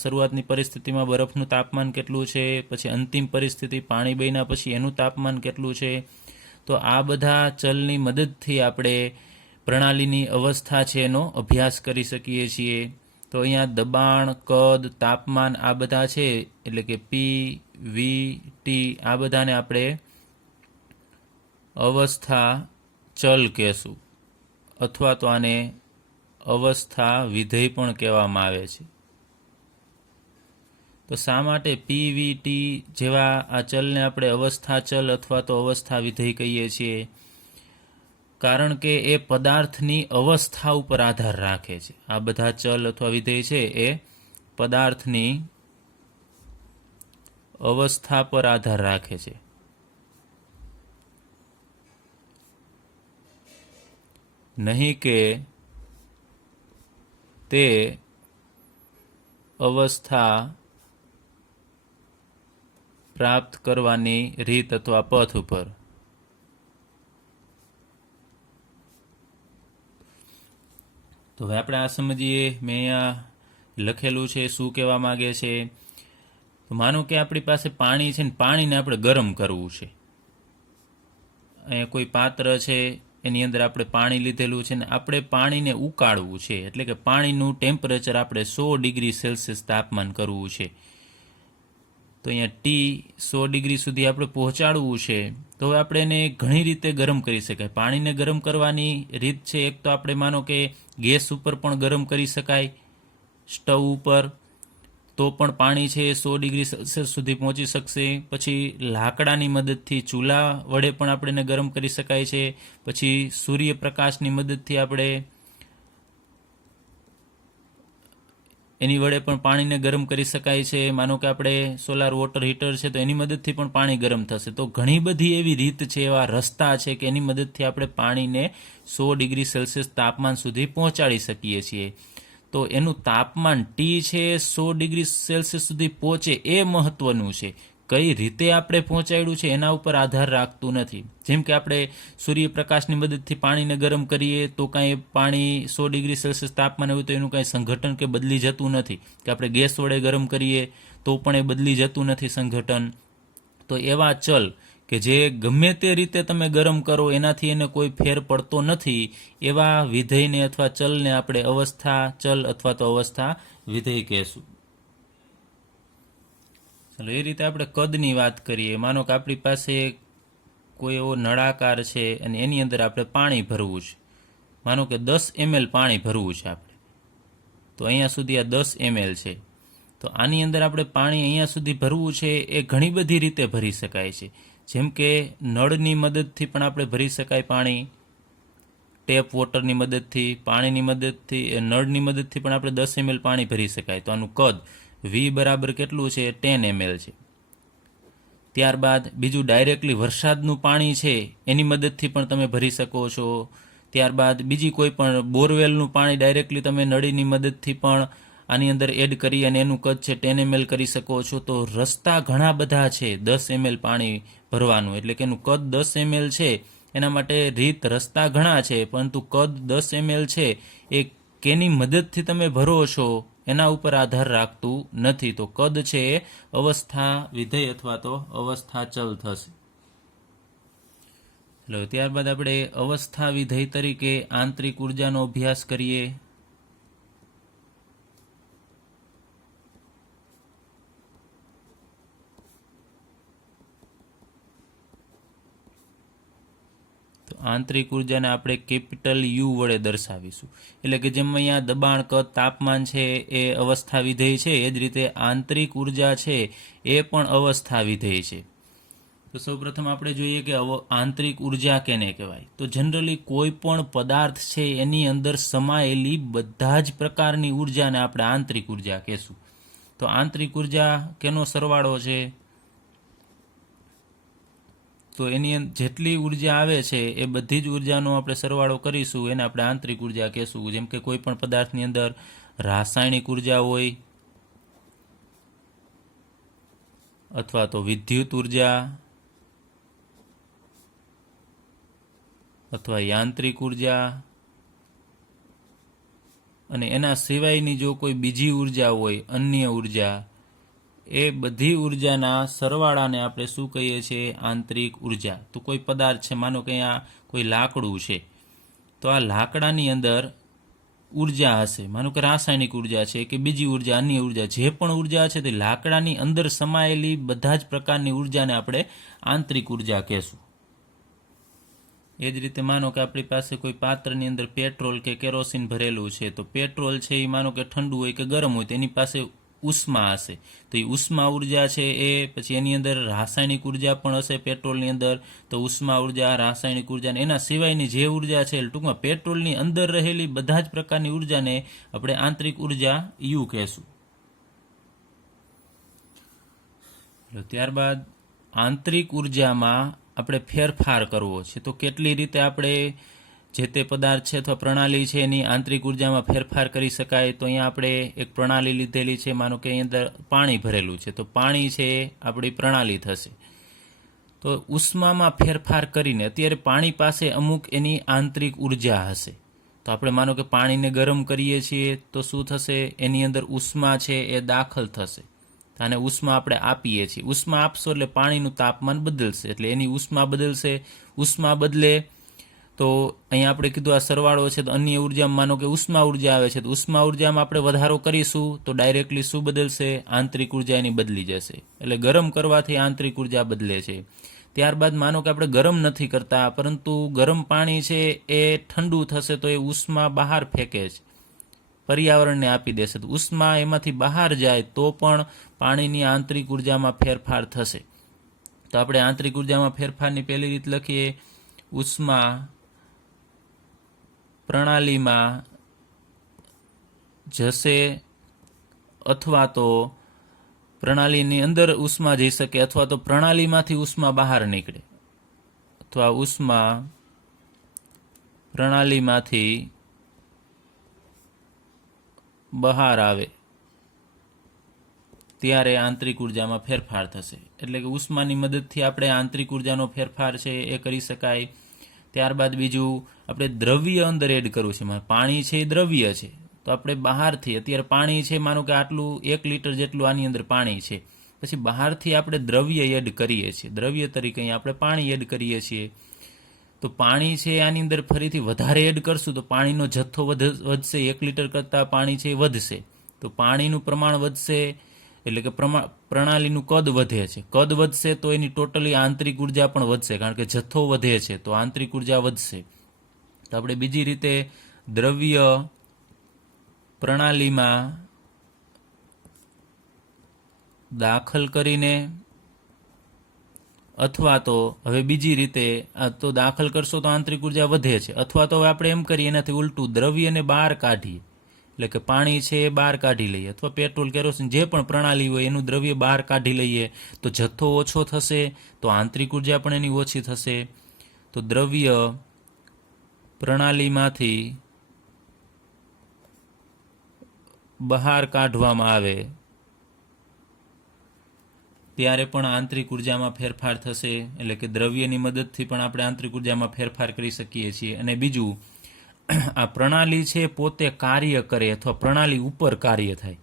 શરૂઆતની પરિસ્થિતિમાં બરફનું તાપમાન કેટલું છે, પછી અંતિમ પરિસ્થિતિ પાણી બન્યા પછી એનું તાપમાન કેટલું છે. તો આ બધા ચલની મદદથી આપણે પ્રણાલીની અવસ્થા છે એનો અભ્યાસ કરી શકીએ છીએ. તો અહીંયા દબાણ, કદ, તાપમાન આ બધા છે, એટલે કે પી, વી, ટી આ બધાને આપણે અવસ્થા ચલ કહેશું, અથવા તો આને અવસ્થા વિધેય પણ કહેવામાં આવે છે. તો શા માટે પી, વી, ટી જેવા આ ચલને આપણે અવસ્થા ચલ અથવા તો અવસ્થા વિધેય કહીએ છીએ? કારણ કે એ પદાર્થની અવસ્થા ઉપર આધાર રાખે છે. આ બધા ચલ અથવા વિધેય છે એ પદાર્થની અવસ્થા પર આધાર રાખે છે. નહીં કે તે અવસ્થા પ્રાપ્ત કરવાની રીત અથવા પથ ઉપર. તો હવે આપણે આ સમજીએ. મેં અહીંયા લખેલું છે શું કહેવા માગે છે. તો માનો કે આપણી પાસે પાણી છે ને પાણીને આપણે ગરમ કરવું છે. અહીંયા કોઈ પાત્ર છે એની અંદર આપણે પાણી લીધેલું છે ને આપણે પાણીને ઉકાળવું છે, એટલે કે પાણીનું ટેમ્પરેચર આપણે 100 ડિગ્રી સેલ્સિયસ તાપમાન કરવું છે. તો અહીંયા ટી 100 ડિગ્રી સુધી આપણે પહોંચાડવું છે. તો હવે આપણે એને ઘણી રીતે ગરમ કરી શકાય. પાણીને ગરમ કરવાની રીત છે, એક તો આપણે માનો કે ગેસ ઉપર પણ ગરમ કરી શકાય, સ્ટવ ઉપર, તો પણ પાણી છે 100 ડિગ્રી સેલ્સિયસ સુધી પહોંચી શકશે. પછી લાકડાની મદદથી ચૂલા વડે પણ આપણે એને ગરમ કરી શકાય છે. પછી સૂર્યપ્રકાશની મદદથી આપણે એની વડે પણ પાણીને ગરમ કરી શકાય છે. માનો કે આપણે સોલાર વોટર હીટર છે તો એની મદદથી પણ પાણી ગરમ થશે. તો ઘણી બધી એવી રીત છે, એવા રસ્તા છે કે એની મદદથી આપણે પાણીને 100 ડિગ્રી સેલ્સિયસ તાપમાન સુધી પહોંચાડી શકીએ છીએ. તો એનું તાપમાન ટી છે 100 ડિગ્રી સેલ્સિયસ સુધી પહોંચે એ મહત્વનું છે. કઈ રીતે આપણે પહોંચાડ્યું છે એના ઉપર આધાર રાખતું નથી. જેમ કે આપણે સૂર્યપ્રકાશની મદદથી પાણીને ગરમ કરીએ તો કાંઈ પાણી 100 ડિગ્રી સેલ્સિયસ તાપમાન હોય તો એનું કાંઈ સંઘટન કે બદલી જતું નથી. કે આપણે ગેસ વડે ગરમ કરીએ તો પણ એ બદલી જતું નથી સંઘટન. તો એવા ચલ કે જે ગમે તે રીતે તમે ગરમ કરો એનાથી એને કોઈ ફેર પડતો નથી, એવા વિધેયને અથવા ચલને આપણે અવસ્થા ચલ અથવા તો અવસ્થા વિધેય કહેશું. ચાલો એ રીતે આપણે કદની વાત કરીએ. માનો કે આપણી પાસે કોઈ એવો નળાકાર છે અને એની અંદર આપણે પાણી ભરવું છે. માનો કે 10 ml પાણી ભરવું છે આપણે. તો અહીંયા સુધી આ 10 ml છે. તો આની અંદર આપણે પાણી અહીંયા સુધી ભરવું છે એ ઘણી બધી રીતે ભરી શકાય છે. જેમ કે નળની મદદથી પણ આપણે ભરી શકાય પાણી, ટેપ વોટરની મદદથી, પાણીની મદદથી, નળની મદદથી પણ આપણે 10 ml પાણી ભરી શકાય. તો આનું કદ V બરાબર કેટલું છે? 10 ml છે. ત્યારબાદ બીજું ડાયરેક્ટલી વરસાદનું પાણી છે એની મદદથી પણ તમે ભરી શકો છો. ત્યારબાદ બીજી કોઈ પણ બોરવેલનું પાણી ડાયરેક્ટલી તમે નળીની મદદથી પણ આની અંદર એડ કરી અને એનું કદ છે 10 ml કરી શકો છો. તો રસ્તા ઘણા બધા છે 10 ml પાણી ભરવાનું, એટલે કે એનું કદ 10 ml છે. એના માટે રીત રસ્તા ઘણા છે, પરંતુ કદ 10 ml છે એ કેની મદદથી તમે ભરો છો એના ઉપર આધાર રાખતું નથી. તો કદ છે એ અવસ્થા વિધેય અથવા તો અવસ્થા ચલ થશે. ત્યારબાદ આપણે અવસ્થા વિધેય તરીકે આંતરિક ઉર્જાનો અભ્યાસ કરીએ. આંતરિક ઉર્જાને આપણે કેપિટલ યુ વડે દર્શાવીશું. એટલે કે જેમ અહીંયા દબાણ, કદ, તાપમાન છે એ અવસ્થા વિધેય છે, એ જ રીતે આંતરિક ઉર્જા છે એ પણ અવસ્થા વિધેય છે. તો સૌપ્રથમ આપણે જોઈએ કે આંતરિક ઉર્જા કેને કહેવાય. તો જનરલી કોઈ પણ પદાર્થ છે એની અંદર સમાયેલી બધા જ પ્રકારની ઉર્જાને આપણે આંતરિક ઉર્જા કહેશું. તો આંતરિક ઉર્જા કેનો સરવાળો છે? તો એની જેટલી ઉર્જા આવે છે એ બધી જ ઉર્જાનો આપણે સરવાળો કરીશું, એને આપણે આંતરિક ઉર્જા કહેશું. જેમ કે કોઈ પણ પદાર્થની અંદર રાસાયણિક ઉર્જા હોય, અથવા તો વિદ્યુત ઉર્જા, અથવા યાંત્રિક ઉર્જા, અને એના સિવાયની જો કોઈ બીજી ઉર્જા હોય, અન્ય ઉર્જા, એ બધી ઉર્જાના સરવાળાને આપણે શું કહીએ છીએ? આંતરિક ઉર્જા. તો કોઈ પદાર્થ છે, માનો કે અહીંયા કોઈ લાકડું છે, તો આ લાકડાની અંદર ઉર્જા હશે, માનો કે રાસાયણિક ઉર્જા છે કે બીજી ઉર્જા, અન્ય ઉર્જા, જે પણ ઉર્જા છે તે લાકડાની અંદર સમાયેલી બધા જ પ્રકારની ઉર્જાને આપણે આંતરિક ઉર્જા કહેશું. એ જ રીતે માનો કે આપણી પાસે કોઈ પાત્રની અંદર પેટ્રોલ કે કેરોસીન ભરેલું છે, તો પેટ્રોલ છે એ માનો કે ઠંડુ હોય કે ગરમ હોય, તો એની પાસે ઉષ્મા હશે. તો એ ઉષ્મા ઉર્જા છે એ, પછી એની અંદર રાસાયણિક ઉર્જા પણ હશે પેટ્રોલની અંદર, તો ઉષ્મા ઉર્જા, રાસાયણિક ઉર્જા, એના સિવાયની જે ઉર્જા છે, ટૂંકમાં પેટ્રોલની અંદર રહેલી બધા જ પ્રકારની ઉર્જાને આપણે આંતરિક ઉર્જા યુ કહેશું. ત્યારબાદ આંતરિક ઉર્જામાં આપણે ફેરફાર કરવો છે. તો કેટલી રીતે આપણે જે તે પદાર્થ છે અથવા પ્રણાલી છે એની આંતરિક ઉર્જામાં ફેરફાર કરી શકાય? તો અહીંયા આપણે એક પ્રણાલી લીધેલી છે, માનો કે અહીં અંદર પાણી ભરેલું છે, તો પાણી છે એ આપણી પ્રણાલી થશે. તો ઉષ્મામાં ફેરફાર કરીને અત્યારે પાણી પાસે અમુક એની આંતરિક ઉર્જા હશે. તો આપણે માનો કે પાણીને ગરમ કરીએ છીએ તો શું થશે? એની અંદર ઉષ્મા છે એ દાખલ થશે, અને ઉષ્મા આપણે આપીએ છીએ. ઉષ્મા આપશો એટલે પાણીનું તાપમાન બદલશે, એટલે એની ઉષ્મા બદલશે. ઉષ્મા બદલે તો અહીંયા આપણે કીધું આ સરવાળો છે, તો અન્ય ઉર્જામાં માનો કે ઉષ્મા ઉર્જા આવે છે, તો ઉષ્મા ઉર્જામાં આપણે વધારો કરીશું તો ડાયરેક્ટલી શું બદલશે? આંતરિક ઉર્જા એની બદલી જશે. એટલે ગરમ કરવાથી આંતરિક ઉર્જા બદલે છે. ત્યારબાદ માનો કે આપણે ગરમ નથી કરતા, પરંતુ ગરમ પાણી છે એ ઠંડુ થશે, તો એ ઉષ્મા બહાર ફેંકે છે, પર્યાવરણને આપી દેશે. તો ઉષ્મા એમાંથી બહાર જાય તો પણ પાણીની આંતરિક ઉર્જામાં ફેરફાર થશે. તો આપણે આંતરિક ઉર્જામાં ફેરફારની પહેલી રીત લખીએ. ઉષ્મા પ્રણાલીમાં જશે, અથવા તો પ્રણાલીની અંદર ઉષ્મા જઈ શકે, અથવા તો પ્રણાલીમાંથી ઉષ્મા બહાર નીકળે, અથવા ઉષ્મા પ્રણાલીમાંથી બહાર આવે ત્યારે આંતરિક ઉર્જામાં ફેરફાર થશે. એટલે કે ઉષ્માની મદદથી આપણે આંતરિક ઉર્જાનો ફેરફાર છે એ કરી શકાય. ત્યારબાદ બીજું, આપણે દ્રવ્ય અંદર એડ કરવું છે. પાણી છે એ દ્રવ્ય છે, તો આપણે બહારથી, અત્યારે પાણી છે માનો કે આટલું 1 લીટર જેટલું આની અંદર પાણી છે, પછી બહારથી આપણે દ્રવ્ય એડ કરીએ છીએ. દ્રવ્ય તરીકે અહીંયા આપણે પાણી એડ કરીએ છીએ. તો પાણી છે આની અંદર ફરીથી વધારે એડ કરશું તો પાણીનો જથ્થો વધશે, 1 લીટર કરતાં પાણી છે એ વધશે. તો પાણીનું પ્રમાણ વધશે એટલે કે પ્રણાલીનું કદ વધે છે. કદ વધશે તો એની ટોટલી આંતરિક ઉર્જા પણ વધશે, કારણ કે જથ્થો વધે છે તો આંતરિક ઉર્જા વધશે. તો આપણે બીજી રીતે દ્રવ્ય પ્રણાલીમાં દાખલ કરીને, અથવા તો હવે બીજી રીતે, તો દાખલ કરશો તો આંતરિક ઉર્જા વધે છે, અથવા તો હવે આપણે એમ કરીએ એનાથી ઉલટું, દ્રવ્યને બહાર કાઢીએ, એટલે કે પાણી છે એ બહાર કાઢી લઈએ, અથવા પેટ્રોલ, કેરોસીન જે પણ પ્રણાલી હોય એનું દ્રવ્ય બહાર કાઢી લઈએ, તો જથ્થો ઓછો થશે, તો આંતરિક ઉર્જા પણ એની ઓછી થશે. તો દ્રવ્ય પ્રણાલીમાંથી બહાર કાઢવામાં આવે ત્યારે પણ આંતરિક ઉર્જામાં ફેરફાર થશે. એટલે કે દ્રવ્યની મદદથી પણ આપણે આંતરિક ઉર્જામાં ફેરફાર કરી શકીએ છીએ. અને બીજું, આ પ્રણાલી છે પોતે કાર્ય કરે અથવા પ્રણાલી ઉપર કાર્ય થાય.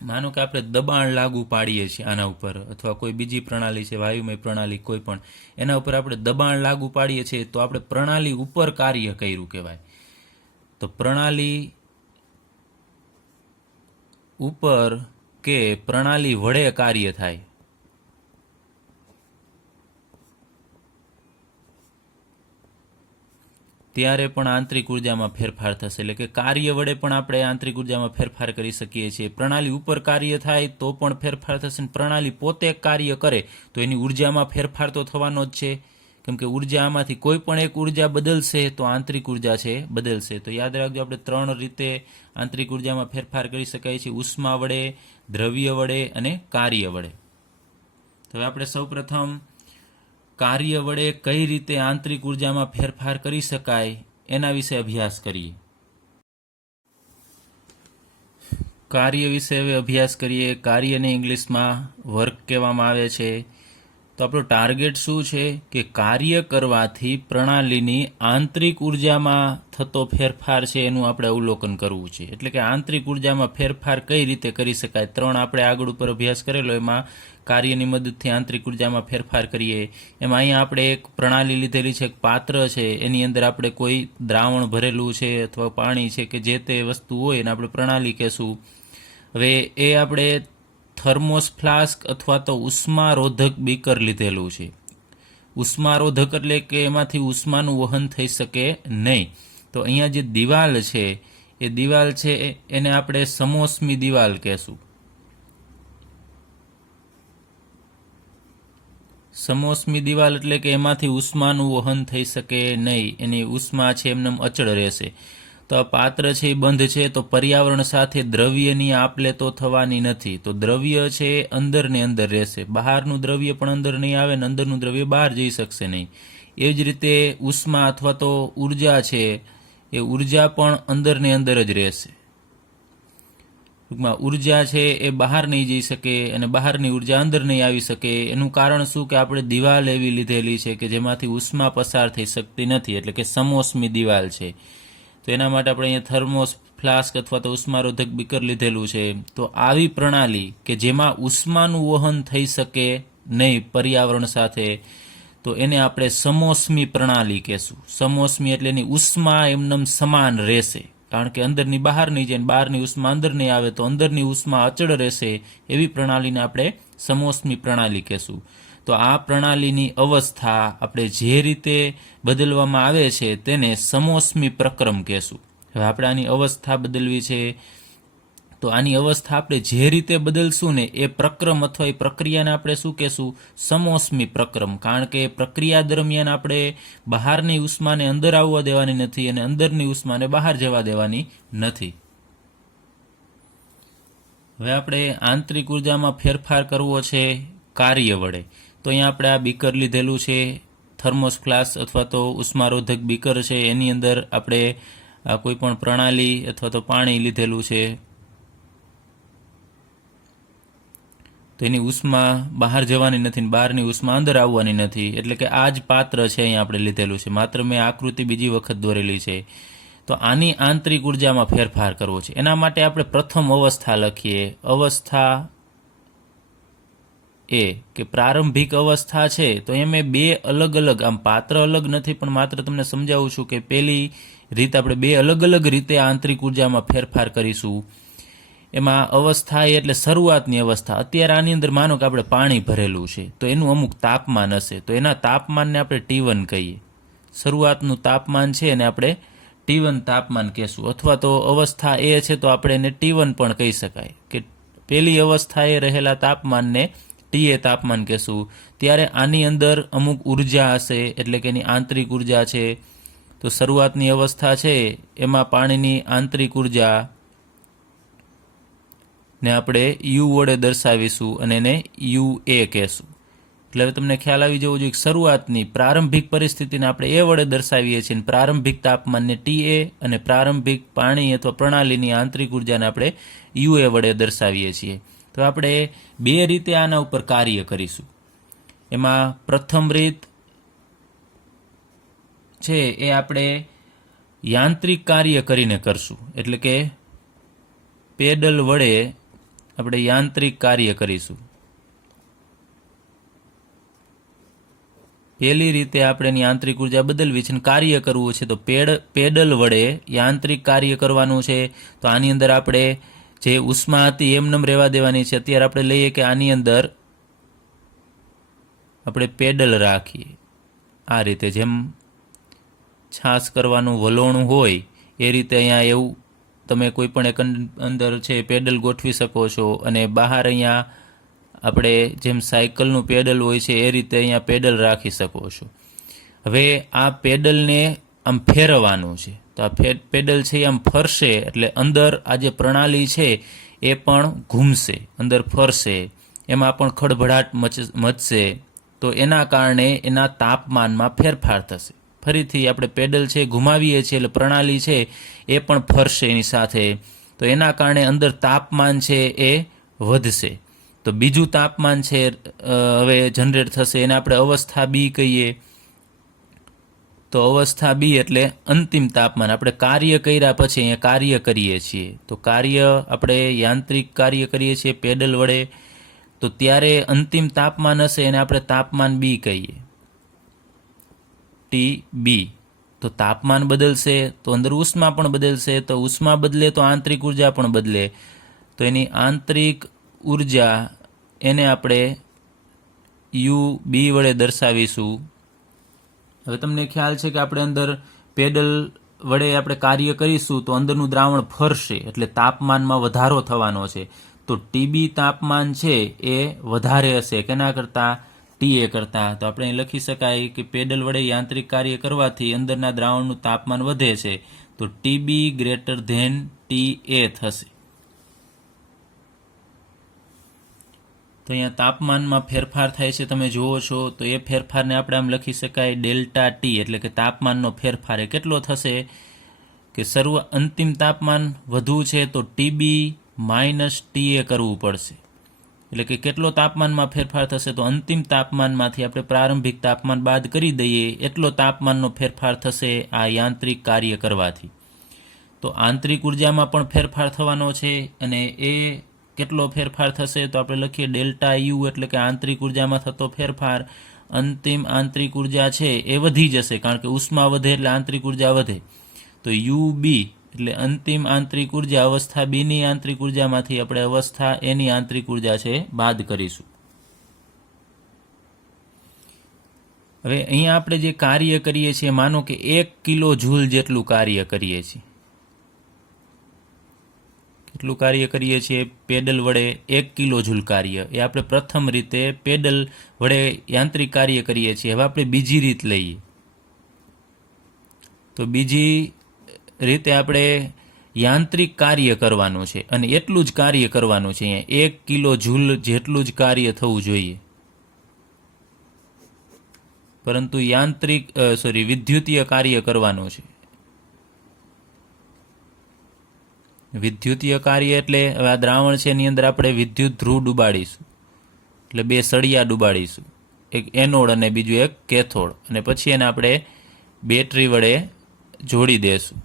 માનો કે આપણે દબાણ લાગુ પાડીએ છીએ આના ઉપર, અથવા કોઈ બીજી પ્રણાલી છે, વાયુમય પ્રણાલી કોઈ પણ, એના ઉપર આપણે દબાણ લાગુ પાડીએ છીએ તો આપણે પ્રણાલી ઉપર કાર્ય કર્યું કહેવાય. તો પ્રણાલી ઉપર કે પ્રણાલી વડે કાર્ય થાય. ત્યારે પણ આંતરિક ઉર્જામાં ફેરફાર થશે. એટલે કે કાર્ય વડે પણ આપણે આંતરિક ઉર્જામાં ફેરફાર કરી શકીએ છીએ. પ્રણાલી ઉપર કાર્ય થાય તો પણ ફેરફાર થશે, અને પ્રણાલી પોતે કાર્ય કરે તો એની ઉર્જામાં ફેરફાર તો થવાનો જ છે, કેમ કે ઉર્જા આમાંથી કોઈ પણ એક ઉર્જા બદલશે તો આંતરિક ઉર્જા છે બદલશે. તો યાદ રાખજો, આપણે 3 રીતે આંતરિક ઉર્જામાં ફેરફાર કરી શકાય છે: ઉષ્મા વડે, દ્રવ્ય વડે અને કાર્ય વડે. તો હવે આપણે સૌપ્રથમ કાર્ય વડે કઈ રીતે આંતરિક ઉર્જામાં ફેરફાર કરી શકાય એના વિશે અભ્યાસ કરીએ. કાર્ય વિશે હવે અભ્યાસ કરીએ. કાર્યને ઇંગ્લિશમાં વર્ક કહેવામાં આવે છે. તો આપણો ટાર્ગેટ શું છે કે કાર્ય કરવાથી પ્રણાલીની આંતરિક ઉર્જામાં થતો ફેરફાર છે એનું આપણે અવલોકન કરવું છે. એટલે કે આંતરિક ઉર્જામાં ફેરફાર કઈ રીતે કરી શકાય. 3 આપણે આગળ ઉપર અભ્યાસ કરેલો, એમાં કાર્યની મદદથી આંતરિક ઉર્જામાં ફેરફાર કરીએ. એમાં અહીંયા આપણે એક પ્રણાલી લીધેલી છે, એક પાત્ર છે, એની અંદર આપણે કોઈ દ્રાવણ ભરેલું છે અથવા પાણી છે કે જે તે વસ્તુ હોય એને આપણે પ્રણાલી કહેશું. હવે એ આપણે થર્મોસ ફ્લાસ્ક અથવા તો ઉષ્મારોધક બીકર લીધેલું છે. ઉષ્મારોધક એટલે કે એમાંથી ઉષ્માનું વહન થઈ શકે નહીં. તો અહીંયા જે દિવાલ છે એ દિવાલ છે એને આપણે સમોષ્મી દિવાલ કહેશું. સમોષ્મી દિવાલ એટલે કે એમાંથી ઉષ્માનું વહન થઈ શકે નહીં, એની ઉષ્મા છે એમને અચળ રહેશે. તો આ પાત્ર છે એ બંધ છે, તો પર્યાવરણ સાથે દ્રવ્યની આપ-લે તો થવાની નથી. તો દ્રવ્ય છે અંદર ને અંદર રહેશે, બહારનું દ્રવ્ય પણ અંદર નહીં આવે ને અંદરનું દ્રવ્ય બહાર જઈ શકશે નહીં. એ જ રીતે ઉષ્મા અથવા તો ઉર્જા છે એ ઉર્જા પણ અંદર ને અંદર જ રહેશે. ટૂંકમાં ઉર્જા છે એ બહાર નહીં જઈ શકે અને બહારની ઉર્જા અંદર નહીં આવી શકે. એનું કારણ શું કે આપણે દિવાલ એવી લીધેલી છે કે જેમાંથી ઉષ્મા પસાર થઈ શકતી નથી, એટલે કે સમોષ્મી દિવાલ છે. તો એના માટે આપણે અહીંયા થર્મોસ ફ્લાસ્ક અથવા તો ઉષ્મારોધક બીકર લીધેલું છે. તો આવી પ્રણાલી કે જેમાં ઉષ્માનું વહન થઈ શકે નહીં પર્યાવરણ સાથે, તો એને આપણે સમોષ્મી પ્રણાલી કહેશું. સમોષ્મી એટલે એની ઉષ્મા એમનેમ સમાન રહેશે, કારણ કે અંદરની બહાર નહીં જાય, બહારની ઉષ્મા અંદર નહીં આવે, તો અંદરની ઉષ્મા અચળ રહેશે. એવી પ્રણાલીને આપણે સમોષ્મી પ્રણાલી કહેશું. તો આ પ્રણાલીની અવસ્થા આપણે જે રીતે બદલવામાં આવે છે તેને સમોષ્મી પ્રક્રમ કહેશું. હવે આપણે આની અવસ્થા બદલવી છે, તો આની અવસ્થા આપણે જે રીતે બદલશું ને એ પ્રક્રમ અથવા એ પ્રક્રિયાને આપણે શું કહેશું? સમોષ્મી પ્રક્રમ. કારણ કે પ્રક્રિયા દરમિયાન આપણે બહારની ઉષ્માને અંદર આવવા દેવાની નથી અને અંદરની ઉષ્માને બહાર જવા દેવાની નથી. હવે આપણે આંતરિક ઉર્જામાં ફેરફાર કરવો છે કાર્ય વડે. તો અહીંયા આપણે આ બીકર લીધેલું છે, થર્મોસ ફ્લાસ્ક અથવા તો ઉષ્મારોધક બીકર છે. એની અંદર આપણે કોઈ પણ પ્રણાલી અથવા તો પાણી લીધેલું છે. તો એની ઉષ્મા બહાર જવાની નથી, બહારની ઉષ્મા અંદર આવવાની નથી. એટલે કે આ જ પાત્ર છે અહીંયા આપણે લીધેલું છે, માત્ર મેં આકૃતિ બીજી વખત દોરેલી છે. તો આની આંતરિક ઉર્જામાં ફેરફાર કરવો છે. એના માટે આપણે પ્રથમ અવસ્થા લખીએ. અવસ્થા એ કે પ્રારંભિક અવસ્થા છે, તો એ મેં 2 અલગ અલગ, આમ પાત્ર અલગ નથી પણ માત્ર તમને સમજાવું છું કે પહેલી રીત આપણે 2 અલગ અલગ રીતે આંતરિક ઉર્જામાં ફેરફાર કરીશું. એમાં અવસ્થા એટલે શરૂઆતની અવસ્થા. અત્યારે આની અંદર માનો કે આપણે પાણી ભરેલું છે, તો એનું અમુક તાપમાન હશે, તો એના તાપમાનને આપણે T1 કહીએ. શરૂઆતનું તાપમાન છે એને આપણે T1 તાપમાન કહેશું. અથવા તો અવસ્થા એ છે તો આપણે એને T1 પણ કહી શકાય, કે પહેલી અવસ્થાએ રહેલા તાપમાનને TA તાપમાન કહેશું. ત્યારે આની અંદર અમુક ઉર્જા હશે, એટલે કે એની આંતરિક ઉર્જા છે. તો શરૂઆતની અવસ્થા છે એમાં પાણીની આંતરિક ઉર્જા ને આપણે U વડે દર્શાવીશું અને એને UA કહેશું. એટલે હવે તમને ખ્યાલ આવી જવો જોઈએ કે શરૂઆતની પ્રારંભિક પરિસ્થિતિને આપણે એ વડે દર્શાવીએ છીએ, પ્રારંભિક તાપમાનને TA અને પ્રારંભિક પાણી અથવા પ્રણાલીની આંતરિક ઉર્જાને આપણે UA વડે દર્શાવીએ છીએ. તો આપણે 2 રીતે આના ઉપર કાર્ય કરીશું. એમાં પ્રથમ રીત છે એ આપણે યાંત્રિક કાર્ય કરીને કરશું, એટલે કે પેડલ વડે આપણે યાંત્રિક કાર્ય કરીશું. પહેલી રીતે આપણે એની આંતરિક ઉર્જા બદલવી છે અને કાર્ય કરવું છે, તો પેડલ વડે યાંત્રિક કાર્ય કરવાનું છે. તો આની અંદર આપણે જે ઉષ્મા હતી એમનેમ રહેવા દેવાની છે. અત્યારે આપણે લઈએ કે આની અંદર આપણે પેડલ રાખીએ, આ રીતે જેમ છાશ કરવાનું વલોણું હોય એ રીતે અહીંયા એવું તમે કોઈ પણ એક અંદર છે પેડલ ગોઠવી શકો છો, અને બહાર અહીંયા આપણે જેમ સાયકલનું પેડલ હોય છે એ રીતે અહીંયા પેડલ રાખી શકો છો. હવે આ પેડલને આમ ફેરવવાનું છે, તો આ પેડલ છે એ આમ ફરશે એટલે અંદર આ જે પ્રણાલી છે એ પણ ઘૂમશે, અંદર ફરશે, એમાં પણ ખડભડાટ મચશે. તો એના કારણે એના તાપમાનમાં ફેરફાર થશે. ફરીથી આપણે પેડલ છે ઘુમાવીએ છીએ એટલે પ્રણાલી છે એ પણ ફરશે એની સાથે, તો એના કારણે અંદર તાપમાન છે એ વધશે. તો બીજું તાપમાન છે હવે જનરેટ થશે, એને આપણે અવસ્થા બી કહીએ. તો અવસ્થા બી એટલે અંતિમ તાપમાન. આપણે કાર્ય કર્યા પછી અહીંયા કાર્ય કરીએ છીએ, તો કાર્ય આપણે યાંત્રિક કાર્ય કરીએ છીએ પેડલ વડે, તો ત્યારે અંતિમ તાપમાન હશે એને આપણે તાપમાન બી કહીએ, TB. તો તાપમાન બદલશે તો અંદર ઉષ્મા પણ બદલશે, તો ઉષ્મા બદલે તો આંતરિક ઉર્જા પણ બદલે, તો એની આંતરિક ઉર્જા એને આપણે UB વડે દર્શાવીશું. હવે તમને ખ્યાલ છે કે આપણે અંદર પેડલ વડે આપણે કાર્ય કરીશું તો અંદરનું દ્રાવણ ફરશે એટલે તાપમાનમાં વધારો થવાનો છે. તો TB તાપમાન છે એ વધારે હશે કેના કરતાં? TA કરતાં. તો આપણે અહીં લખી શકાય કે પેડલ વડે યાંત્રિક કાર્ય કરવાથી અંદરના દ્રાવણનું તાપમાન વધે છે, તો TB ગ્રેટર ધેન TA થશે. તો અહીંયા તાપમાનમાં ફેરફાર થાય છે તમે જુઓ છો, તો એ ફેરફારને આપણે આમ લખી શકાય ડેલ્ટા ટી, એટલે કે તાપમાનનો ફેરફાર એ કેટલો થશે કે અંતિમ તાપમાન વધુ છે તો TB માઇનસ TA કરવું પડશે. એટલે કે કેટલો તાપમાનમાં ફેરફાર થશે? તો અંતિમ તાપમાનમાંથી આપણે પ્રારંભિક તાપમાન બાદ કરી દઈએ એટલો તાપમાનનો ફેરફાર થશે આ યાંત્રિક કાર્ય કરવાથી. તો આંતરિક ઉર્જામાં પણ ફેરફાર થવાનો છે, અને એ કેટલો ફેરફાર થશે? તો આપણે લખીએ ડેલ્ટા યુ, એટલે કે આંતરિક ઉર્જામાં થતો ફેરફાર. અંતિમ આંતરિક ઉર્જા છે એ વધી જશે, કારણ કે ઉષ્મા વધે એટલે આંતરિક ઉર્જા વધે. તો UB એટલે અંતિમ આંતરિક ઉર્જા અવસ્થા બીની આંતરિક ઉર્જામાંથી આપણે અવસ્થા એની આંતરિક ઉર્જા છે બાદ કરીશું. હવે અહીંયા આપણે જે કાર્ય કરીએ છીએ, માનો કે 1 કિલો જૂલ જેટલું કાર્ય કરીએ છીએ. કેટલું કાર્ય કરીએ છીએ? પેડલ વડે 1 કિલો જૂલ કાર્ય. એ આપણે પ્રથમ રીતે પેડલ વડે યાંત્રિક કાર્ય કરીએ છીએ. હવે આપણે બીજી રીત લઈએ. તો બીજી રીતે આપણે યાંત્રિક કાર્ય કરવાનું છે, અને એટલું જ કાર્ય કરવાનું છે. અહીંયા 1 કિલો જૂલ જેટલું જ કાર્ય થવું જોઈએ, પરંતુ વિદ્યુતીય કાર્ય કરવાનું છે. વિદ્યુતીય કાર્ય એટલે હવે આ દ્રાવણ છે એની અંદર આપણે વિદ્યુત ધ્રુવ ડૂબાડીશું, એટલે 2 સળિયા ડૂબાડીશું, એક એનોડ અને બીજું એક કેથોડ, અને પછી એને આપણે બેટરી વડે જોડી દેશું.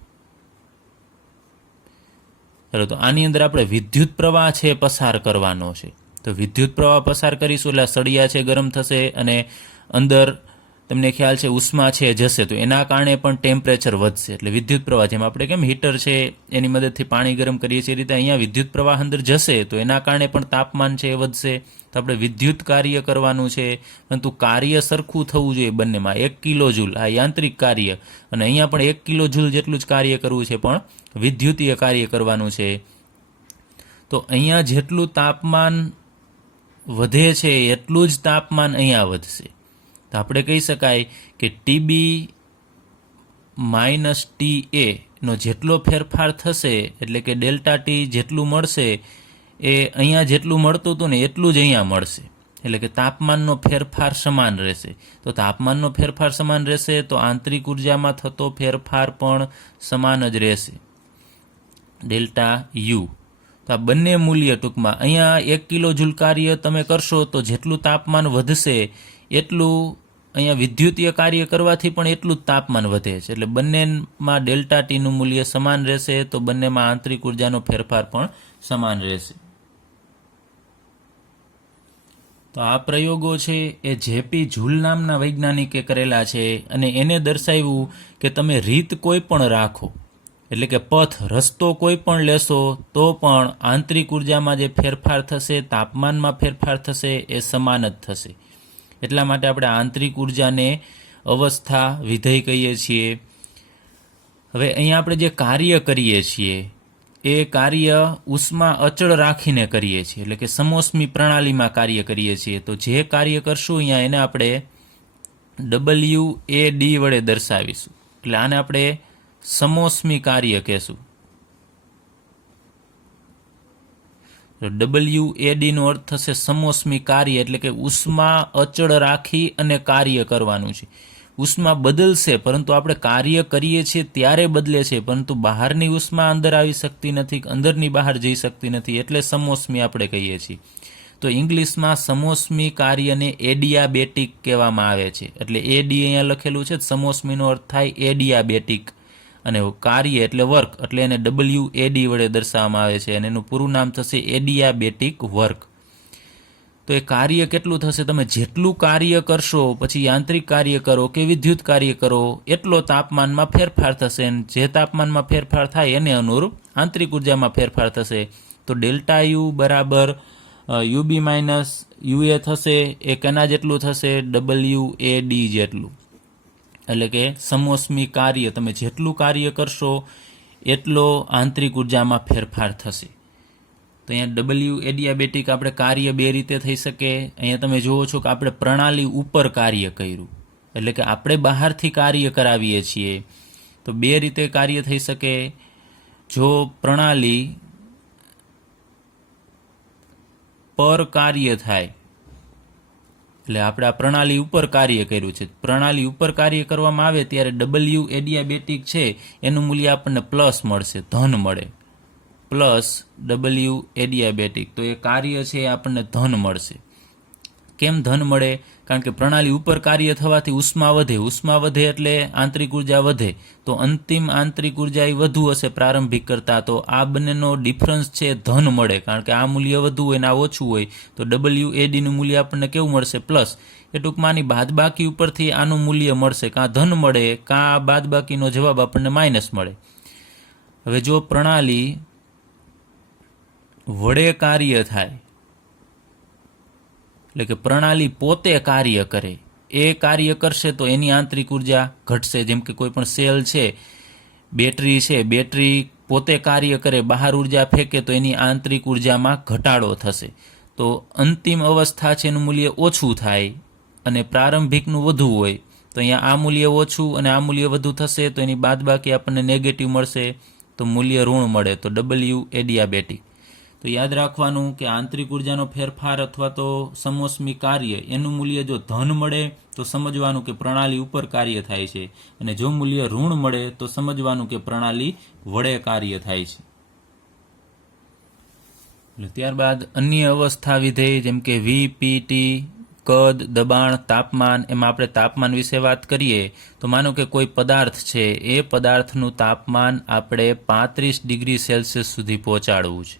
ચાલો, તો આની અંદર આપણે વિદ્યુત પ્રવાહ છે પસાર કરવાનો છે. તો વિદ્યુત પ્રવાહ પસાર કરીશું એટલે સળિયા છે ગરમ થશે, અને અંદર તમને ખ્યાલ છે ઉષ્મા છે જશે, તો એના કારણે પણ ટેમ્પરેચર વધશે. એટલે વિદ્યુત પ્રવાહ, જેમ આપણે કેમ હીટર છે એની મદદથી પાણી ગરમ કરીએ છીએ, એ રીતે અહીંયા વિદ્યુત પ્રવાહ અંદર જશે તો એના કારણે પણ તાપમાન છે એ વધશે. તો આપણે વિદ્યુત કાર્ય કરવાનું છે, પરંતુ કાર્ય સરખું થવું જોઈએ બંનેમાં. 1 કિલો જૂલ આ યાંત્રિક કાર્ય, અને અહીંયા પણ 1 કિલો જૂલ જેટલું જ કાર્ય કરવું છે, પણ વિદ્યુતીય કાર્ય કરવાનું છે. તો અહીંયા જેટલું તાપમાન વધે છે એટલું જ તાપમાન અહીંયા વધશે. તો આપણે કહી શકાય કે TB માઇનસ TA નો જેટલો ફેરફાર થશે, એટલે કે ડેલ્ટા ટી જેટલું મળશે એ અહીંયા જેટલું મળતું હતું ને એટલું જ અહીંયા મળશે. એટલે કે તાપમાનનો ફેરફાર સમાન રહેશે. તો તાપમાનનો ફેરફાર સમાન રહેશે તો આંતરિક ઉર્જામાં થતો ફેરફાર પણ સમાન જ રહેશે, ડેલ્ટા યુ. તો આ બંને મૂલ્ય ટૂંકમાં અહીંયા 1 કિલો જૂલ કાર્ય તમે કરશો તો જેટલું તાપમાન વધશે એટલું અહીંયા વિદ્યુતીય કાર્ય કરવાથી પણ એટલું જ તાપમાન વધે છે. એટલે બંનેમાં ડેલ્ટા ટીનું મૂલ્ય સમાન રહેશે, તો બંનેમાં આંતરિક ઉર્જાનો ફેરફાર પણ સમાન રહેશે. તો આ પ્રયોગો છે એ જેપી જૂલ નામના વૈજ્ઞાનિકે કરેલા છે, અને એને દર્શાવ્યું કે તમે રીત કોઈ પણ રાખો, એટલે કે રસ્તો કોઈ પણ લેશો તો પણ આંતરિક ઉર્જામાં જે ફેરફાર થશે, તાપમાનમાં ફેરફાર થશે એ સમાન જ થશે. એટલા માટે આપણે આંતરિક ઉર્જાને અવસ્થા વિધેય કહીએ છીએ. હવે અહીંયા આપણે જે કાર્ય કરીએ છીએ એ કાર્ય ઉષ્મા અચળ રાખીને કરીએ છીએ, એટલે કે સમોષ્મી પ્રણાલીમાં કાર્ય કરીએ છીએ. તો જે કાર્ય કરશું અહીંયા એને આપણે WAD વડે દર્શાવીશું, એટલે આને આપણે સમોષ્મી કાર્ય કહેશું. WAD નો અર્થ થશે સમોષ્મી કાર્ય, એટલે કે ઉષ્મા અચળ રાખી અને કાર્ય કરવાનું છે. ઉષ્મા બદલશે પરંતુ આપણે કાર્ય કરીએ છીએ ત્યારે બદલે છે, પરંતુ બહારની ઉષ્મા અંદર આવી શકતી નથી, અંદરની બહાર જઈ શકતી નથી, એટલે સમોષ્મી આપણે કહીએ છીએ. તો ઇંગ્લિશમાં સમોષ્મી કાર્યને એડિયાબેટિક કહેવામાં આવે છે. એટલે AD અહીંયા લખેલું છે, સમોષ્મીનો અર્થ થાય એડિયાબેટિક, અને કાર્ય એટલે વર્ક, એટલે એને WAD વડે દર્શાવવામાં આવે છે, અને એનું પૂરું નામ થશે એડિયાબેટિક વર્ક. તો એ કાર્ય કેટલું થશે? તમે જેટલું કાર્ય કરશો, પછી યાંત્રિક કાર્ય કરો કે વિદ્યુત કાર્ય કરો, એટલો તાપમાનમાં ફેરફાર થશે, અને જે તાપમાનમાં ફેરફાર થાય એને અનુરૂપ આંતરિક ઉર્જામાં ફેરફાર થશે. તો ડેલ્ટા યુ બરાબર UB માઇનસ UA થશે, એ કેના જેટલું થશે? WAD જેટલું. એટલે કે સમોષ્મી કાર્ય, તમે જેટલું કાર્ય કરશો એટલો આંતરિક ઉર્જામાં ફેરફાર થશે. તો અહીંયા એડિયાબેટિક આપણે કાર્ય બે રીતે થઈ શકે. અહીંયા તમે જુઓ છો કે આપણે પ્રણાલી ઉપર કાર્ય કર્યું, એટલે કે આપણે બહારથી કાર્ય કરાવીએ છીએ. તો બે રીતે કાર્ય થઈ શકે. જો પ્રણાલી પર કાર્ય થાય, એટલે આપણે આ પ્રણાલી ઉપર કાર્ય કર્યું છે, પ્રણાલી ઉપર કાર્ય કરવામાં આવે ત્યારે W એડિયાબેટિક છે એનું મૂલ્ય આપણને પ્લસ મળશે, ધન મળે, પ્લસ W એડિયાબેટિક. તો એ કાર્ય છે એ આપણને ધન મળશે. કેમ ધન મળે? કારણ કે પ્રણાલી ઉપર કાર્ય થવાથી ઉષ્મા વધે, ઉષ્મા વધે એટલે આંતરિક ઉર્જા વધે, તો અંતિમ આંતરિક ઉર્જા એ વધુ હશે પ્રારંભિક કરતાં. તો આ બંનેનો ડિફરન્સ છે ધન મળે, કારણ કે આ મૂલ્ય વધુ હોય ને આ ઓછું હોય. તો WAD નું મૂલ્ય આપણને કેવું મળશે? પ્લસ. એ ટૂંકમાં આની બાદબાકી ઉપરથી આનું મૂલ્ય મળશે, કાં ધન મળે કાં બાદબાકીનો જવાબ આપણને માઇનસ મળે. હવે જો પ્રણાલી વડે કાર્ય થાય, એટલે કે પ્રણાલી પોતે કાર્ય કરે, એ કાર્ય કરશે તો એની આંતરિક ઉર્જા ઘટશે. જેમ કે કોઈ પણ સેલ છે, બેટરી છે, બેટરી પોતે કાર્ય કરે, બહાર ઉર્જા ફેંકે તો એની આંતરિક ઉર્જામાં ઘટાડો થશે. તો અંતિમ અવસ્થા છે એનું મૂલ્ય ઓછું થાય અને પ્રારંભિકનું વધુ હોય. તો અહીંયા આ મૂલ્ય ઓછું અને આ મૂલ્ય વધુ થશે, તો એની બાદબાકી આપણને નેગેટિવ મળશે, તો મૂલ્ય ઋણ મળે. તો W એડિયાબેટિક. તો યાદ રાખવાનું કે આંતરિક ઉર્જાનો ફેરફાર અથવા તો સમોષ્મી કાર્ય એનું મૂલ્ય જો ધન મળે તો સમજવાનું કે પ્રણાલી ઉપર કાર્ય થાય છે, અને જો મૂલ્ય ઋણ મળે તો સમજવાનું કે પ્રણાલી વડે કાર્ય થાય છે. ત્યારબાદ અન્ય અવસ્થા વિધેય જેમ કે VPT, કદ, દબાણ, તાપમાન, એમાં આપણે તાપમાન વિશે વાત કરીએ તો માનો કે કોઈ પદાર્થ છે, એ પદાર્થનું તાપમાન આપણે 35 ડિગ્રી સેલ્સિયસ સુધી પહોંચાડવું છે.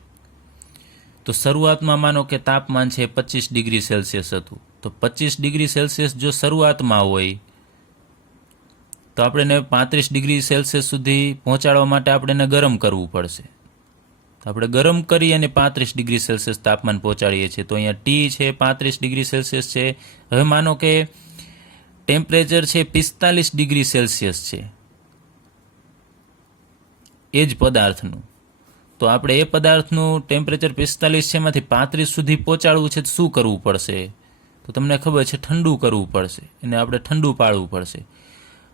તો શરૂઆતમાં માનો કે તાપમાન છે 25 ડિગ્રી સેલ્સિયસ હતું, તો 25 ડિગ્રી સેલ્સિયસ જો શરૂઆતમાં હોય તો આપણે 35 ડિગ્રી સેલ્સિયસ સુધી પહોંચાડવા માટે આપણે એને ગરમ કરવું પડશે. તો આપણે ગરમ કરી અને 35 ડિગ્રી સેલ્સિયસ તાપમાન પહોંચાડીએ છીએ. તો અહીંયા T છે 35 ડિગ્રી સેલ્સિયસ છે. હવે માનો કે ટેમ્પરેચર છે 45 ડિગ્રી સેલ્સિયસ છે એ જ પદાર્થનું. તો આપણે એ પદાર્થનું ટેમ્પરેચર 45 છે એમાંથી 35 સુધી પહોંચાડવું છે તો શું કરવું પડશે? તો તમને ખબર છે ઠંડુ કરવું પડશે, એને આપણે ઠંડુ પાડવું પડશે.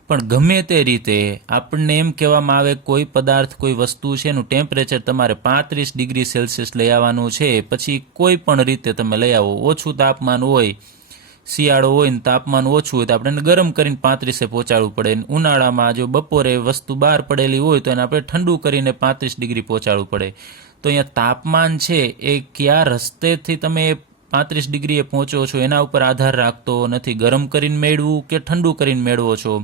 પણ ગમે તે રીતે આપણને એમ કહેવામાં આવે કોઈ પદાર્થ, કોઈ વસ્તુ છે એનું ટેમ્પરેચર તમારે 35 ડિગ્રી સેલ્સિયસ લઈ આવવાનું છે. પછી કોઈ પણ રીતે તમે લઈ આવો, ઓછું તાપમાન હોય, શિયાળો હોય ને તાપમાન ઓછું હોય તો આપણે એને ગરમ કરીને 35 પહોંચાડવું પડે. ઉનાળામાં જો બપોરે વસ્તુ બહાર પડેલી હોય તો એને આપણે ઠંડુ કરીને 35 ડિગ્રી પહોંચાડવું પડે. તો અહીંયા તાપમાન છે એ કયા રસ્તેથી તમે 35 ડિગ્રીએ પહોંચો છો એના ઉપર આધાર રાખતો નથી. ગરમ કરીને મેળવું કે ઠંડુ કરીને મેળવો છો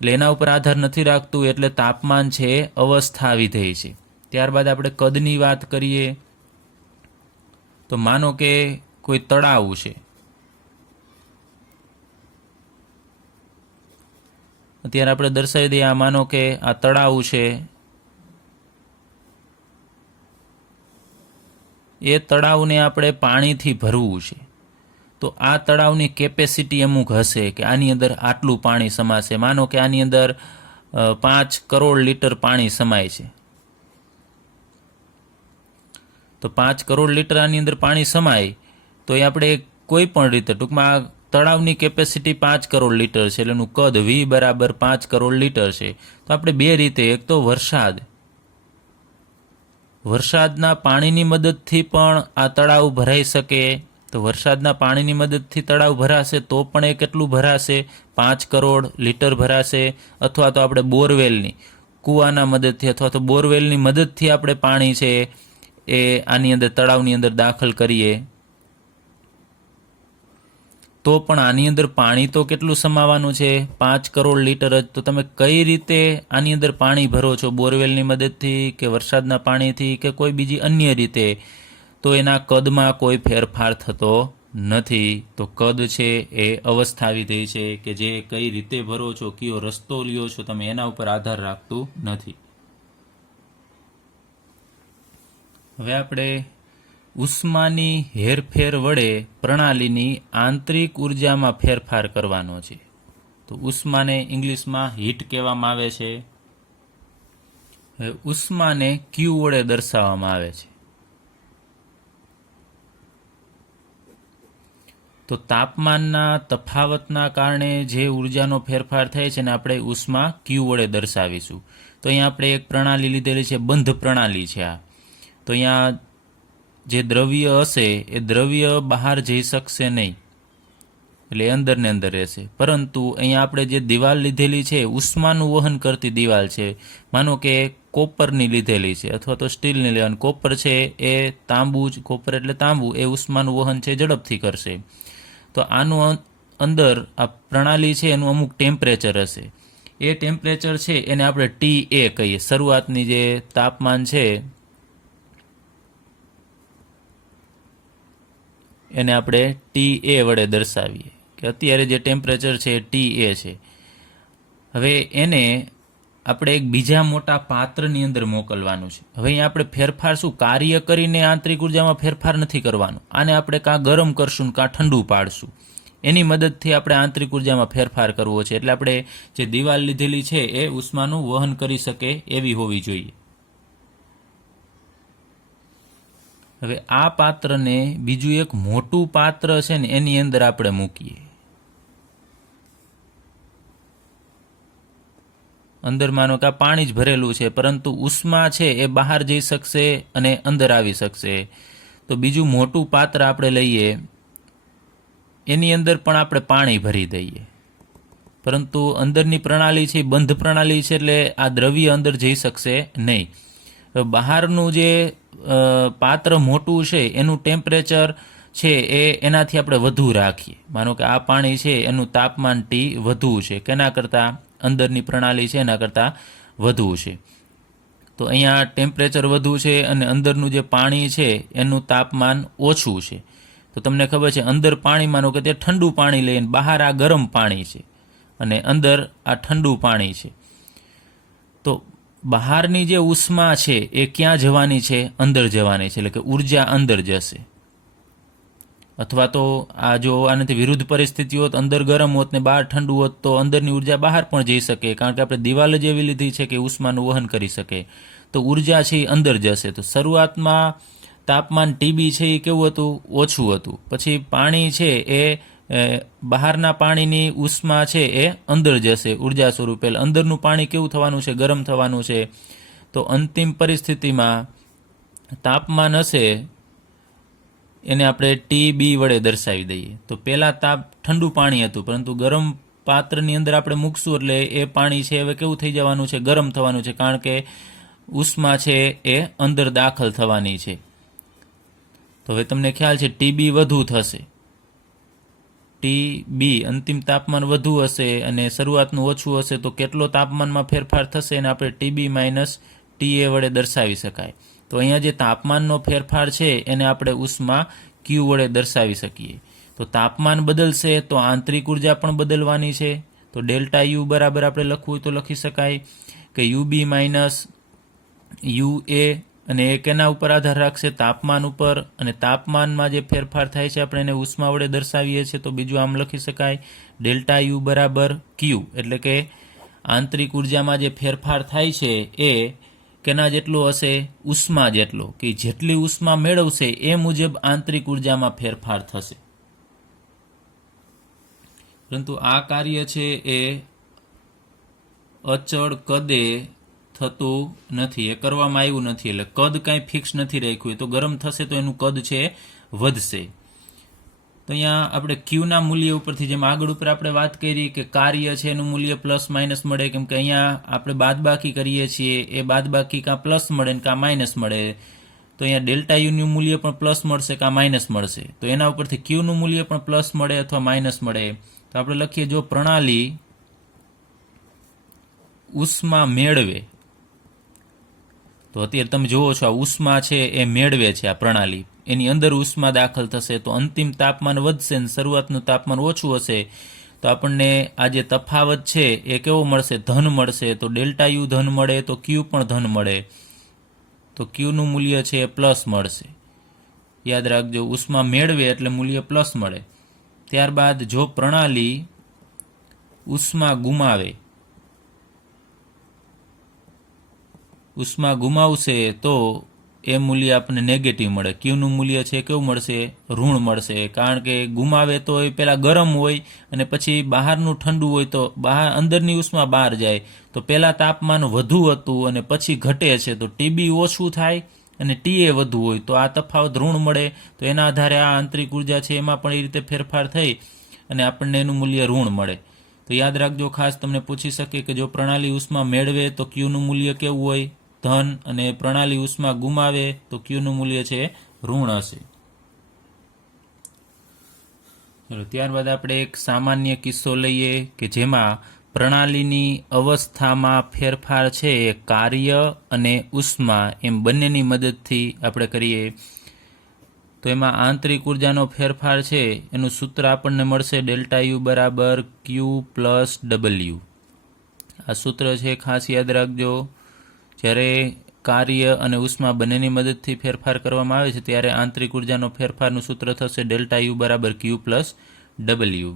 એટલે એના ઉપર આધાર નથી રાખતું. એટલે તાપમાન છે અવસ્થા વિધેય છે. ત્યારબાદ આપણે કદની વાત કરીએ તો માનો કે કોઈ તળાવ છે, અત્યારે આપણે દર્શાવી દઈએ, આ માનો કે આ તળાવ છે, એ તળાવને આપણે પાણીથી ભરવું છે. તો આ તળાવની કેપેસિટી અમુક હશે કે આની અંદર આટલું પાણી સમાશે. માનો કે આની અંદર 5 કરોડ લીટર પાણી સમાય છે. તો 5 કરોડ લીટર આની અંદર પાણી સમાય તો એ આપણે કોઈ પણ રીતે, ટૂંકમાં તળાવની કેપેસિટી 5 કરોડ લીટર છે એટલે એનું કદ V બરાબર 5 કરોડ લીટર છે. તો આપણે બે રીતે, એક તો વરસાદના પાણીની મદદથી પણ આ તળાવ ભરાઈ શકે. તો વરસાદના પાણીની મદદથી તળાવ ભરાશે તો પણ એ કેટલું ભરાશે? 5 કરોડ લીટર ભરાશે. અથવા તો આપણે બોરવેલની, કૂવાના મદદથી અથવા તો બોરવેલની મદદથી આપણે પાણી છે એ આની અંદર તળાવની અંદર દાખલ કરીએ તો પણ આની અંદર પાણી તો કેટલું સમાવાનું છે? 5 કરોડ લીટર જ. તો તમે કઈ રીતે આની અંદર પાણી ભરો છો? બોરવેલની મદદથી કે વરસાદના પાણીથી કે કોઈ બીજી અન્ય રીતે? તો એના કદમાં કોઈ ફેરફાર થતો નથી. તો કદ છે એ અવસ્થા વિધેય છે કે જે કઈ રીતે ભરો છો, કયો રસ્તો લ્યો છો તમે, એના ઉપર આધાર રાખતું નથી. હવે આપણે ઉષ્માની હેરફેર વડે પ્રણાલીની આંતરિક ઉર્જામાં ફેરફાર કરવાનો છે. તો ઉષ્માને ઇંગ્લિશમાં હીટ કહેવામાં આવે છે. હવે ઉષ્માને ક્યુ વડે દર્શાવવામાં આવે છે. તો તાપમાનના તફાવતના કારણે જે ઉર્જાનો ફેરફાર થાય છે ને આપણે ઉષ્મા ક્યુ વડે દર્શાવીશું. તો અહીંયા આપણે એક પ્રણાલી લીધેલી છે, બંધ પ્રણાલી છે આ. તો અહીંયા જે દ્રવ્ય હશે એ દ્રવ્ય બહાર જઈ શકશે નહીં, એટલે અંદર ને અંદર રહેશે. પરંતુ અહીંયા આપણે જે દિવાલ લીધેલી છે, ઉષ્માનું વહન કરતી દિવાલ છે. માનો કે કોપરની લીધેલી છે અથવા તો સ્ટીલની લેવાની. કોપર છે એ તાંબુ જ, કોપર એટલે તાંબુ, એ ઉષ્માનું વહન છે ઝડપથી કરશે. તો આનું અંદર આ પ્રણાલી છે એનું અમુક ટેમ્પરેચર હશે. એ ટેમ્પરેચર છે એને આપણે TA કહીએ. શરૂઆતની જે તાપમાન છે એને આપણે TA વડે દર્શાવીએ કે અત્યારે જે ટેમ્પરેચર છે એ TA છે. હવે એને આપણે એક બીજા મોટા પાત્રની અંદર મોકલવાનું છે. હવે અહીંયા આપણે ફેરફાર શું, કાર્ય કરીને આંતરિક ઉર્જામાં ફેરફાર નથી કરવાનો. આને આપણે કાં ગરમ કરશું કાં ઠંડુ પાડશું. એની મદદથી આપણે આંતરિક ઉર્જામાં ફેરફાર કરવો છે. એટલે આપણે જે દિવાલ લીધેલી છે એ ઉષ્માનું વહન કરી શકે એવી હોવી જોઈએ. હવે આ પાત્રને બીજું એક મોટું પાત્ર છે ને એની અંદર આપણે મૂકીએ. અંદર માનો કે આ પાણી જ ભરેલું છે, પરંતુ ઉષ્મા છે એ બહાર જઈ શકશે અને અંદર આવી શકશે. તો બીજું મોટું પાત્ર આપણે લઈએ, એની અંદર પણ આપણે પાણી ભરી દઈએ. પરંતુ અંદરની પ્રણાલી છે બંધ પ્રણાલી છે એટલે આ દ્રવ્ય અંદર જઈ શકશે નહીં. બહારનું જે પાત્ર મોટું છે એનું ટેમ્પરેચર છે એ એનાથી આપણે વધુ રાખીએ. માનો કે આ પાણી છે એનું તાપમાન T વધુ છે, કેના કરતાં? અંદરની પ્રણાલી છે એના કરતાં વધુ છે. તો અહીંયા ટેમ્પરેચર વધુ છે અને અંદરનું જે પાણી છે એનું તાપમાન ઓછું છે. તો તમને ખબર છે અંદર પાણી, માનો કે તે ઠંડુ પાણી લઈને બહાર આ ગરમ પાણી છે અને અંદર આ ઠંડુ પાણી છે. તો બહારની જે ઉષ્મા છે એ ક્યાં જવાની છે? અંદર જવાની છે, એટલે કે ઉર્જા અંદર જશે. અથવા તો આ જો આનાથી વિરુદ્ધ પરિસ્થિતિ હોત, અંદર ગરમ હોત ને બહાર ઠંડુ હોત, તો અંદરની ઉર્જા બહાર પણ જઈ શકે, કારણ કે આપણે દિવાલ જ એવી લીધી છે કે ઉષ્માનું વહન કરી શકે. તો ઉર્જા છે એ અંદર જશે. તો શરૂઆતમાં તાપમાન TB છે એ કેવું હતું? ઓછું હતું. પછી પાણી છે એ બહારના પાણીની ઉષ્મા છે એ અંદર જશે ઉર્જા સ્વરૂપે. અંદરનું પાણી કેવું થવાનું છે? ગરમ થવાનું છે. તો અંતિમ પરિસ્થિતિમાં તાપમાન હશે એને આપણે TB વડે દર્શાવી દઈએ. તો પહેલાં ઠંડુ પાણી હતું, પરંતુ ગરમ પાત્રની અંદર આપણે મૂકશું એટલે એ પાણી છે હવે કેવું થઈ જવાનું છે? ગરમ થવાનું છે, કારણ કે ઉષ્મા છે એ અંદર દાખલ થવાની છે. તો હવે તમને ખ્યાલ છે TB વધુ થશે. TB અંતિમ તાપમાન વધુ હશે અને શરૂઆતનું ઓછું હશે, તો કેટલો તાપમાનમાં ફેરફાર થશે એને આપણે TB માઇનસ TA વડે દર્શાવી શકાય. તો અહીંયા જે તાપમાનનો ફેરફાર છે એને આપણે ઉષ્મા Q વડે દર્શાવી શકીએ. તો તાપમાન બદલશે તો આંતરિક ઉર્જા પણ બદલવાની છે. તો ડેલ્ટા U બરાબર આપણે લખવું હોય તો લખી શકાય કે UB માઇનસ UA, અને એ કેના ઉપર આધાર રાખશે? તાપમાન ઉપર. અને તાપમાનમાં જે ફેરફાર થાય છે આપણે એને ઉષ્મા વડે દર્શાવીએ છીએ, તો બીજું આમ લખી શકાય ડેલ્ટા U બરાબર Q, એટલે કે આંતરિક ઉર્જામાં જે ફેરફાર થાય છે એ કેના જેટલો હશે? ઉષ્મા જેટલો, કે જેટલી ઉષ્મા મેળવશે એ મુજબ આંતરિક ઉર્જામાં ફેરફાર થશે. પરંતુ આ કાર્ય છે એ અચળ કદે થતું નથી, એ કરવામાં આવ્યું નથી. એટલે કદ કાંઈ ફિક્સ નથી રાખ્યું. તો ગરમ થશે તો એનું કદ છે વધશે. તો અહીંયા આપણે ક્યુના મૂલ્ય ઉપરથી, જેમ આગળ ઉપર આપણે વાત કરી કે કાર્ય છે એનું મૂલ્ય પ્લસ માઇનસ મળે, કેમ કે અહીંયા આપણે બાદબાકી કરીએ છીએ, એ બાદબાકી કાં પ્લસ મળે ને કાં માઇનસ મળે. તો અહીંયા ડેલ્ટા યુનું મૂલ્ય પણ પ્લસ મળશે કાં માઇનસ મળશે. તો એના ઉપરથી ક્યુનું મૂલ્ય પણ પ્લસ મળે અથવા માઇનસ મળે. તો આપણે લખીએ, જો પ્રણાલી ઉષ્મા મેળવે, તો અત્યારે તમે જુઓ છો આ ઉષ્મા છે એ મેળવે છે, આ પ્રણાલી એની અંદર ઉષ્મા દાખલ થશે તો અંતિમ તાપમાન વધશે ને શરૂઆતનું તાપમાન ઓછું હશે. તો આપણને આ જે તફાવત છે એ કેવો મળશે? ધન મળશે. તો ડેલ્ટા યુ ધન મળે તો ક્યુ પણ ધન મળે. તો ક્યુનું મૂલ્ય છે એ પ્લસ મળશે. યાદ રાખજો, ઉષ્મા મેળવે એટલે મૂલ્ય પ્લસ મળે. ત્યારબાદ જો પ્રણાલી ઉષ્મા ગુમાવે, ઉષ્મા ગુમાવશે તો એ મૂલ્ય આપણને નેગેટિવ મળે. ક્યુનું મૂલ્ય છે કેવું મળશે? ઋણ મળશે. કારણ કે ગુમાવે તો એ પહેલાં ગરમ હોય અને પછી બહારનું ઠંડુ હોય, તો બહાર અંદરની ઉષ્મા બહાર જાય. તો પહેલાં તાપમાન વધુ હતું અને પછી ઘટે છે, તો ટીબી ઓછું થાય અને ટીએ વધુ હોય, તો આ તફાવત ઋણ મળે. તો એના આધારે આ આંતરિક ઉર્જા છે એમાં પણ એ રીતે ફેરફાર થઈ અને આપણને એનું મૂલ્ય ઋણ મળે. તો યાદ રાખજો, ખાસ તમને પૂછી શકે કે જો પ્રણાલી ઉષ્મા મેળવે તો ક્યુનું મૂલ્ય કેવું હોય? ધન. અને પ્રણાલી ઉષ્મા ગુમાવે તો ક્યુનું મૂલ્ય છે ઋણ હશે. ચલો, ત્યારબાદ આપણે એક સામાન્ય કિસ્સો લઈએ કે જેમાં પ્રણાલીની અવસ્થામાં ફેરફાર છે એ કાર્ય અને ઉષ્મા એમ બંનેની મદદથી આપણે કરીએ. તો એમાં આંતરિક ઉર્જાનો ફેરફાર છે એનું સૂત્ર આપણને મળશે ડેલ્ટા યુ બરાબર ક્યુ પ્લસ ડબલ્યુ. આ સૂત્ર છે, ખાસ યાદ રાખજો. જ્યારે કાર્ય અને ઉષ્મા બંનેની મદદથી ફેરફાર કરવામાં આવે છે ત્યારે આંતરિક ઉર્જાનો ફેરફારનું સૂત્ર થશે ડેલ્ટા યુ બરાબર ક્યુ પ્લસ ડબલ્યુ.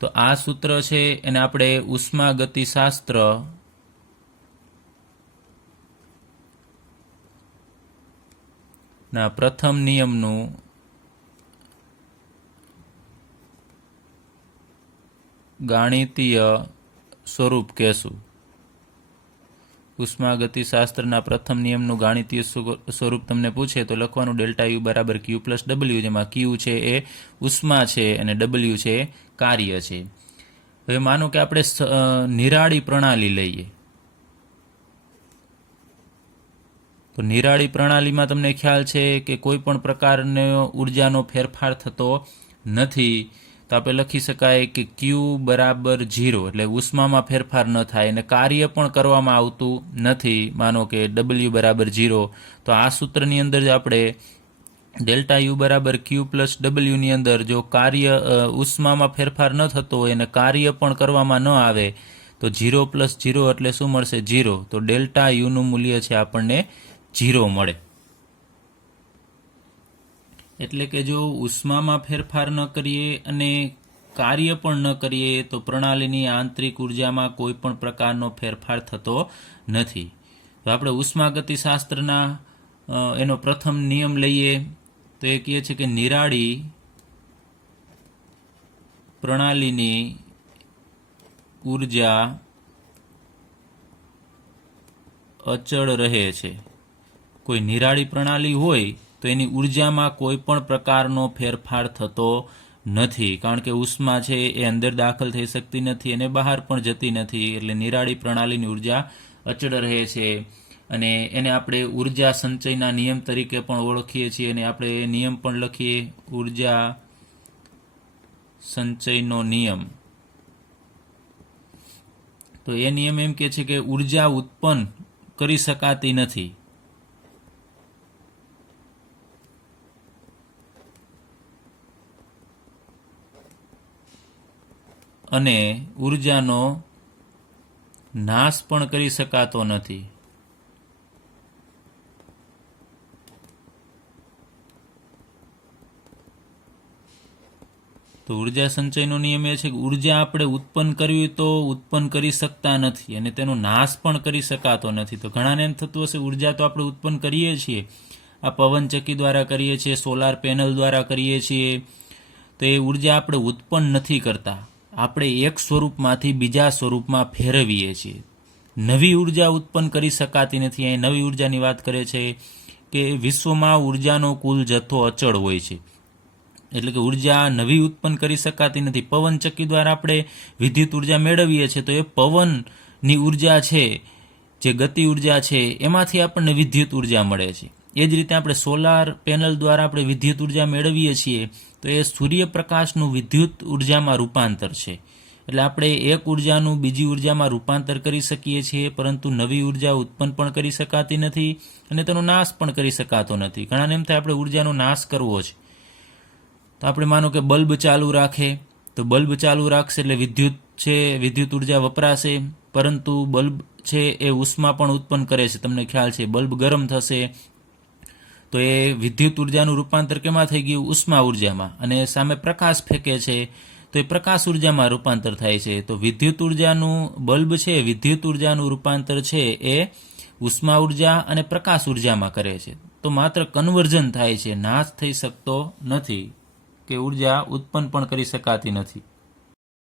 તો આ સૂત્ર છે એને આપણે ઉષ્મા ગતિશાસ્ત્ર ના પ્રથમ નિયમનું ગાણિતીય સ્વરૂપ કહેશું. ઉષ્મા ગતિશાસ્ત્રના પ્રથમ નિયમનું ગાણિતીય સ્વરૂપ તમને પૂછે તો લખવાનું ડેલ્ટા યુ બરાબર ક્યુ પ્લસ ડબલ્યુ, જેમાં ક્યુ છે એ ઉષ્મા છે અને ડબલ્યુ છે કાર્ય છે. હવે માનો કે આપણે નિરાળી પ્રણાલી લઈએ, તો નિરાળી પ્રણાલીમાં તમને ખ્યાલ છે કે કોઈ પણ પ્રકારનો ઉર્જાનો ફેરફાર થતો નથી. તો આપણે લખી શકાય કે ક્યુ બરાબર 0, એટલે ઉષ્મામાં ફેરફાર ન થાય અને કાર્ય પણ કરવામાં આવતું નથી. માનો કે ડબલ્યુ બરાબર 0, તો આ સૂત્રની અંદર જ આપણે ડેલ્ટા યુ બરાબર ક્યુ પ્લસ ડબલ્યુની અંદર જો કાર્ય ઉષ્મામાં ફેરફાર ન થતો હોય અને કાર્ય પણ કરવામાં ન આવે તો 0 પ્લસ 0 એટલે શું મળશે? 0. તો ડેલ્ટા યુનું મૂલ્ય છે આપણને 0 મળે. એટલે કે જો ઉષ્મામાં ફેરફાર ન કરીએ અને કાર્ય પણ ન કરીએ તો પ્રણાલીની આંતરિક ઉર્જામાં કોઈ પણ પ્રકારનો ફેરફાર થતો નથી. તો આપણે ઉષ્માગતિશાસ્ત્રના એનો પ્રથમ નિયમ લઈએ તો એ કહે છે કે નિરાળી પ્રણાલીની ઉર્જા અચળ રહે છે. કોઈ નિરાળી પ્રણાલી હોય તો એની ઉર્જામાં કોઈ પણ પ્રકારનો ફેરફાર થતો નથી, કારણ કે ઉષ્મા છે એ અંદર દાખલ થઈ શકતી નથી અને બહાર પણ જતી નથી. એટલે નિરાળી પ્રણાલીની ઉર્જા અચળ રહે છે અને એને આપણે ઉર્જા સંચયના નિયમ તરીકે પણ ઓળખીએ છીએ અને આપણે એ નિયમ પણ લખીએ, ઉર્જા સંચયનો નિયમ. તો એ નિયમ એમ કહે છે કે ઉર્જા ઉત્પન્ન કરી શકાતી નથી અને ઉર્જાનો નાશ પણ કરી શકાતો નથી. તો તો ઉર્જા સંચયનો નિયમ એ છે કે ઉર્જા આપણે ઉત્પન્ન કરવી તો ઉત્પન્ન કરી શકતા નથી અને તેનો નાશ પણ કરી શકાતો નથી. તો ઘણાને એમ થતું હશે ઉર્જા તો આપણે ઉત્પન્ન કરીએ છીએ, આ પવનચક્કી દ્વારા કરીએ છીએ, સોલાર પેનલ દ્વારા કરીએ છીએ, તો એ ઉર્જા આપણે ઉત્પન્ન નથી કરતા, આપણે એક સ્વરૂપમાંથી બીજા સ્વરૂપમાં ફેરવીએ છીએ. નવી ઉર્જા ઉત્પન્ન કરી શકાતી નથી. અહીં નવી ઉર્જાની વાત કરે છે કે વિશ્વમાં ઉર્જાનો કુલ જથ્થો અચળ હોય છે, એટલે કે ઉર્જા નવી ઉત્પન્ન કરી શકાતી નથી. પવનચક્કી દ્વારા આપણે વિદ્યુત ઉર્જા મેળવીએ છીએ, તો એ પવનની ઉર્જા છે, જે ગતિ ઉર્જા છે, એમાંથી આપણને વિદ્યુત ઉર્જા મળે છે. એ જ રીતે આપણે સોલાર પેનલ દ્વારા આપણે વિદ્યુત ઉર્જા મેળવીએ છીએ, તો એ સૂર્યપ્રકાશનું વિદ્યુત ઉર્જામાં રૂપાંતર છે. એટલે આપણે એક ઉર્જાનું બીજી ઉર્જામાં રૂપાંતર કરી શકીએ છીએ, પરંતુ નવી ઉર્જા ઉત્પન્ન પણ કરી શકાતી નથી અને તેનો નાશ પણ કરી શકાતો નથી. ઘણાને એમ થાય આપણે ઉર્જાનો નાશ કરવો છે, તો આપણે માનો કે બલ્બ ચાલુ રાખે, તો બલ્બ ચાલુ રાખશે એટલે વિદ્યુત ઉર્જા વપરાશે, પરંતુ બલ્બ છે એ ઉષ્મા પણ ઉત્પન્ન કરે છે. તમને ખ્યાલ છે, બલ્બ ગરમ થશે તો એ વિદ્યુત ઉર્જાનું રૂપાંતર કેમાં થઈ ગયું? ઉષ્મા ઉર્જામાં. અને સામે પ્રકાશ ફેંકે છે તો એ પ્રકાશ ઉર્જામાં રૂપાંતર થાય છે. તો વિદ્યુત ઉર્જાનું બલ્બ છે, વિદ્યુત ઉર્જાનું રૂપાંતર છે એ ઉષ્મા ઉર્જા અને પ્રકાશ ઉર્જામાં કરે છે. તો માત્ર કન્વર્ઝન થાય છે, નાશ થઈ શકતો નથી કે ઉર્જા ઉત્પન્ન પણ કરી શકાતી નથી.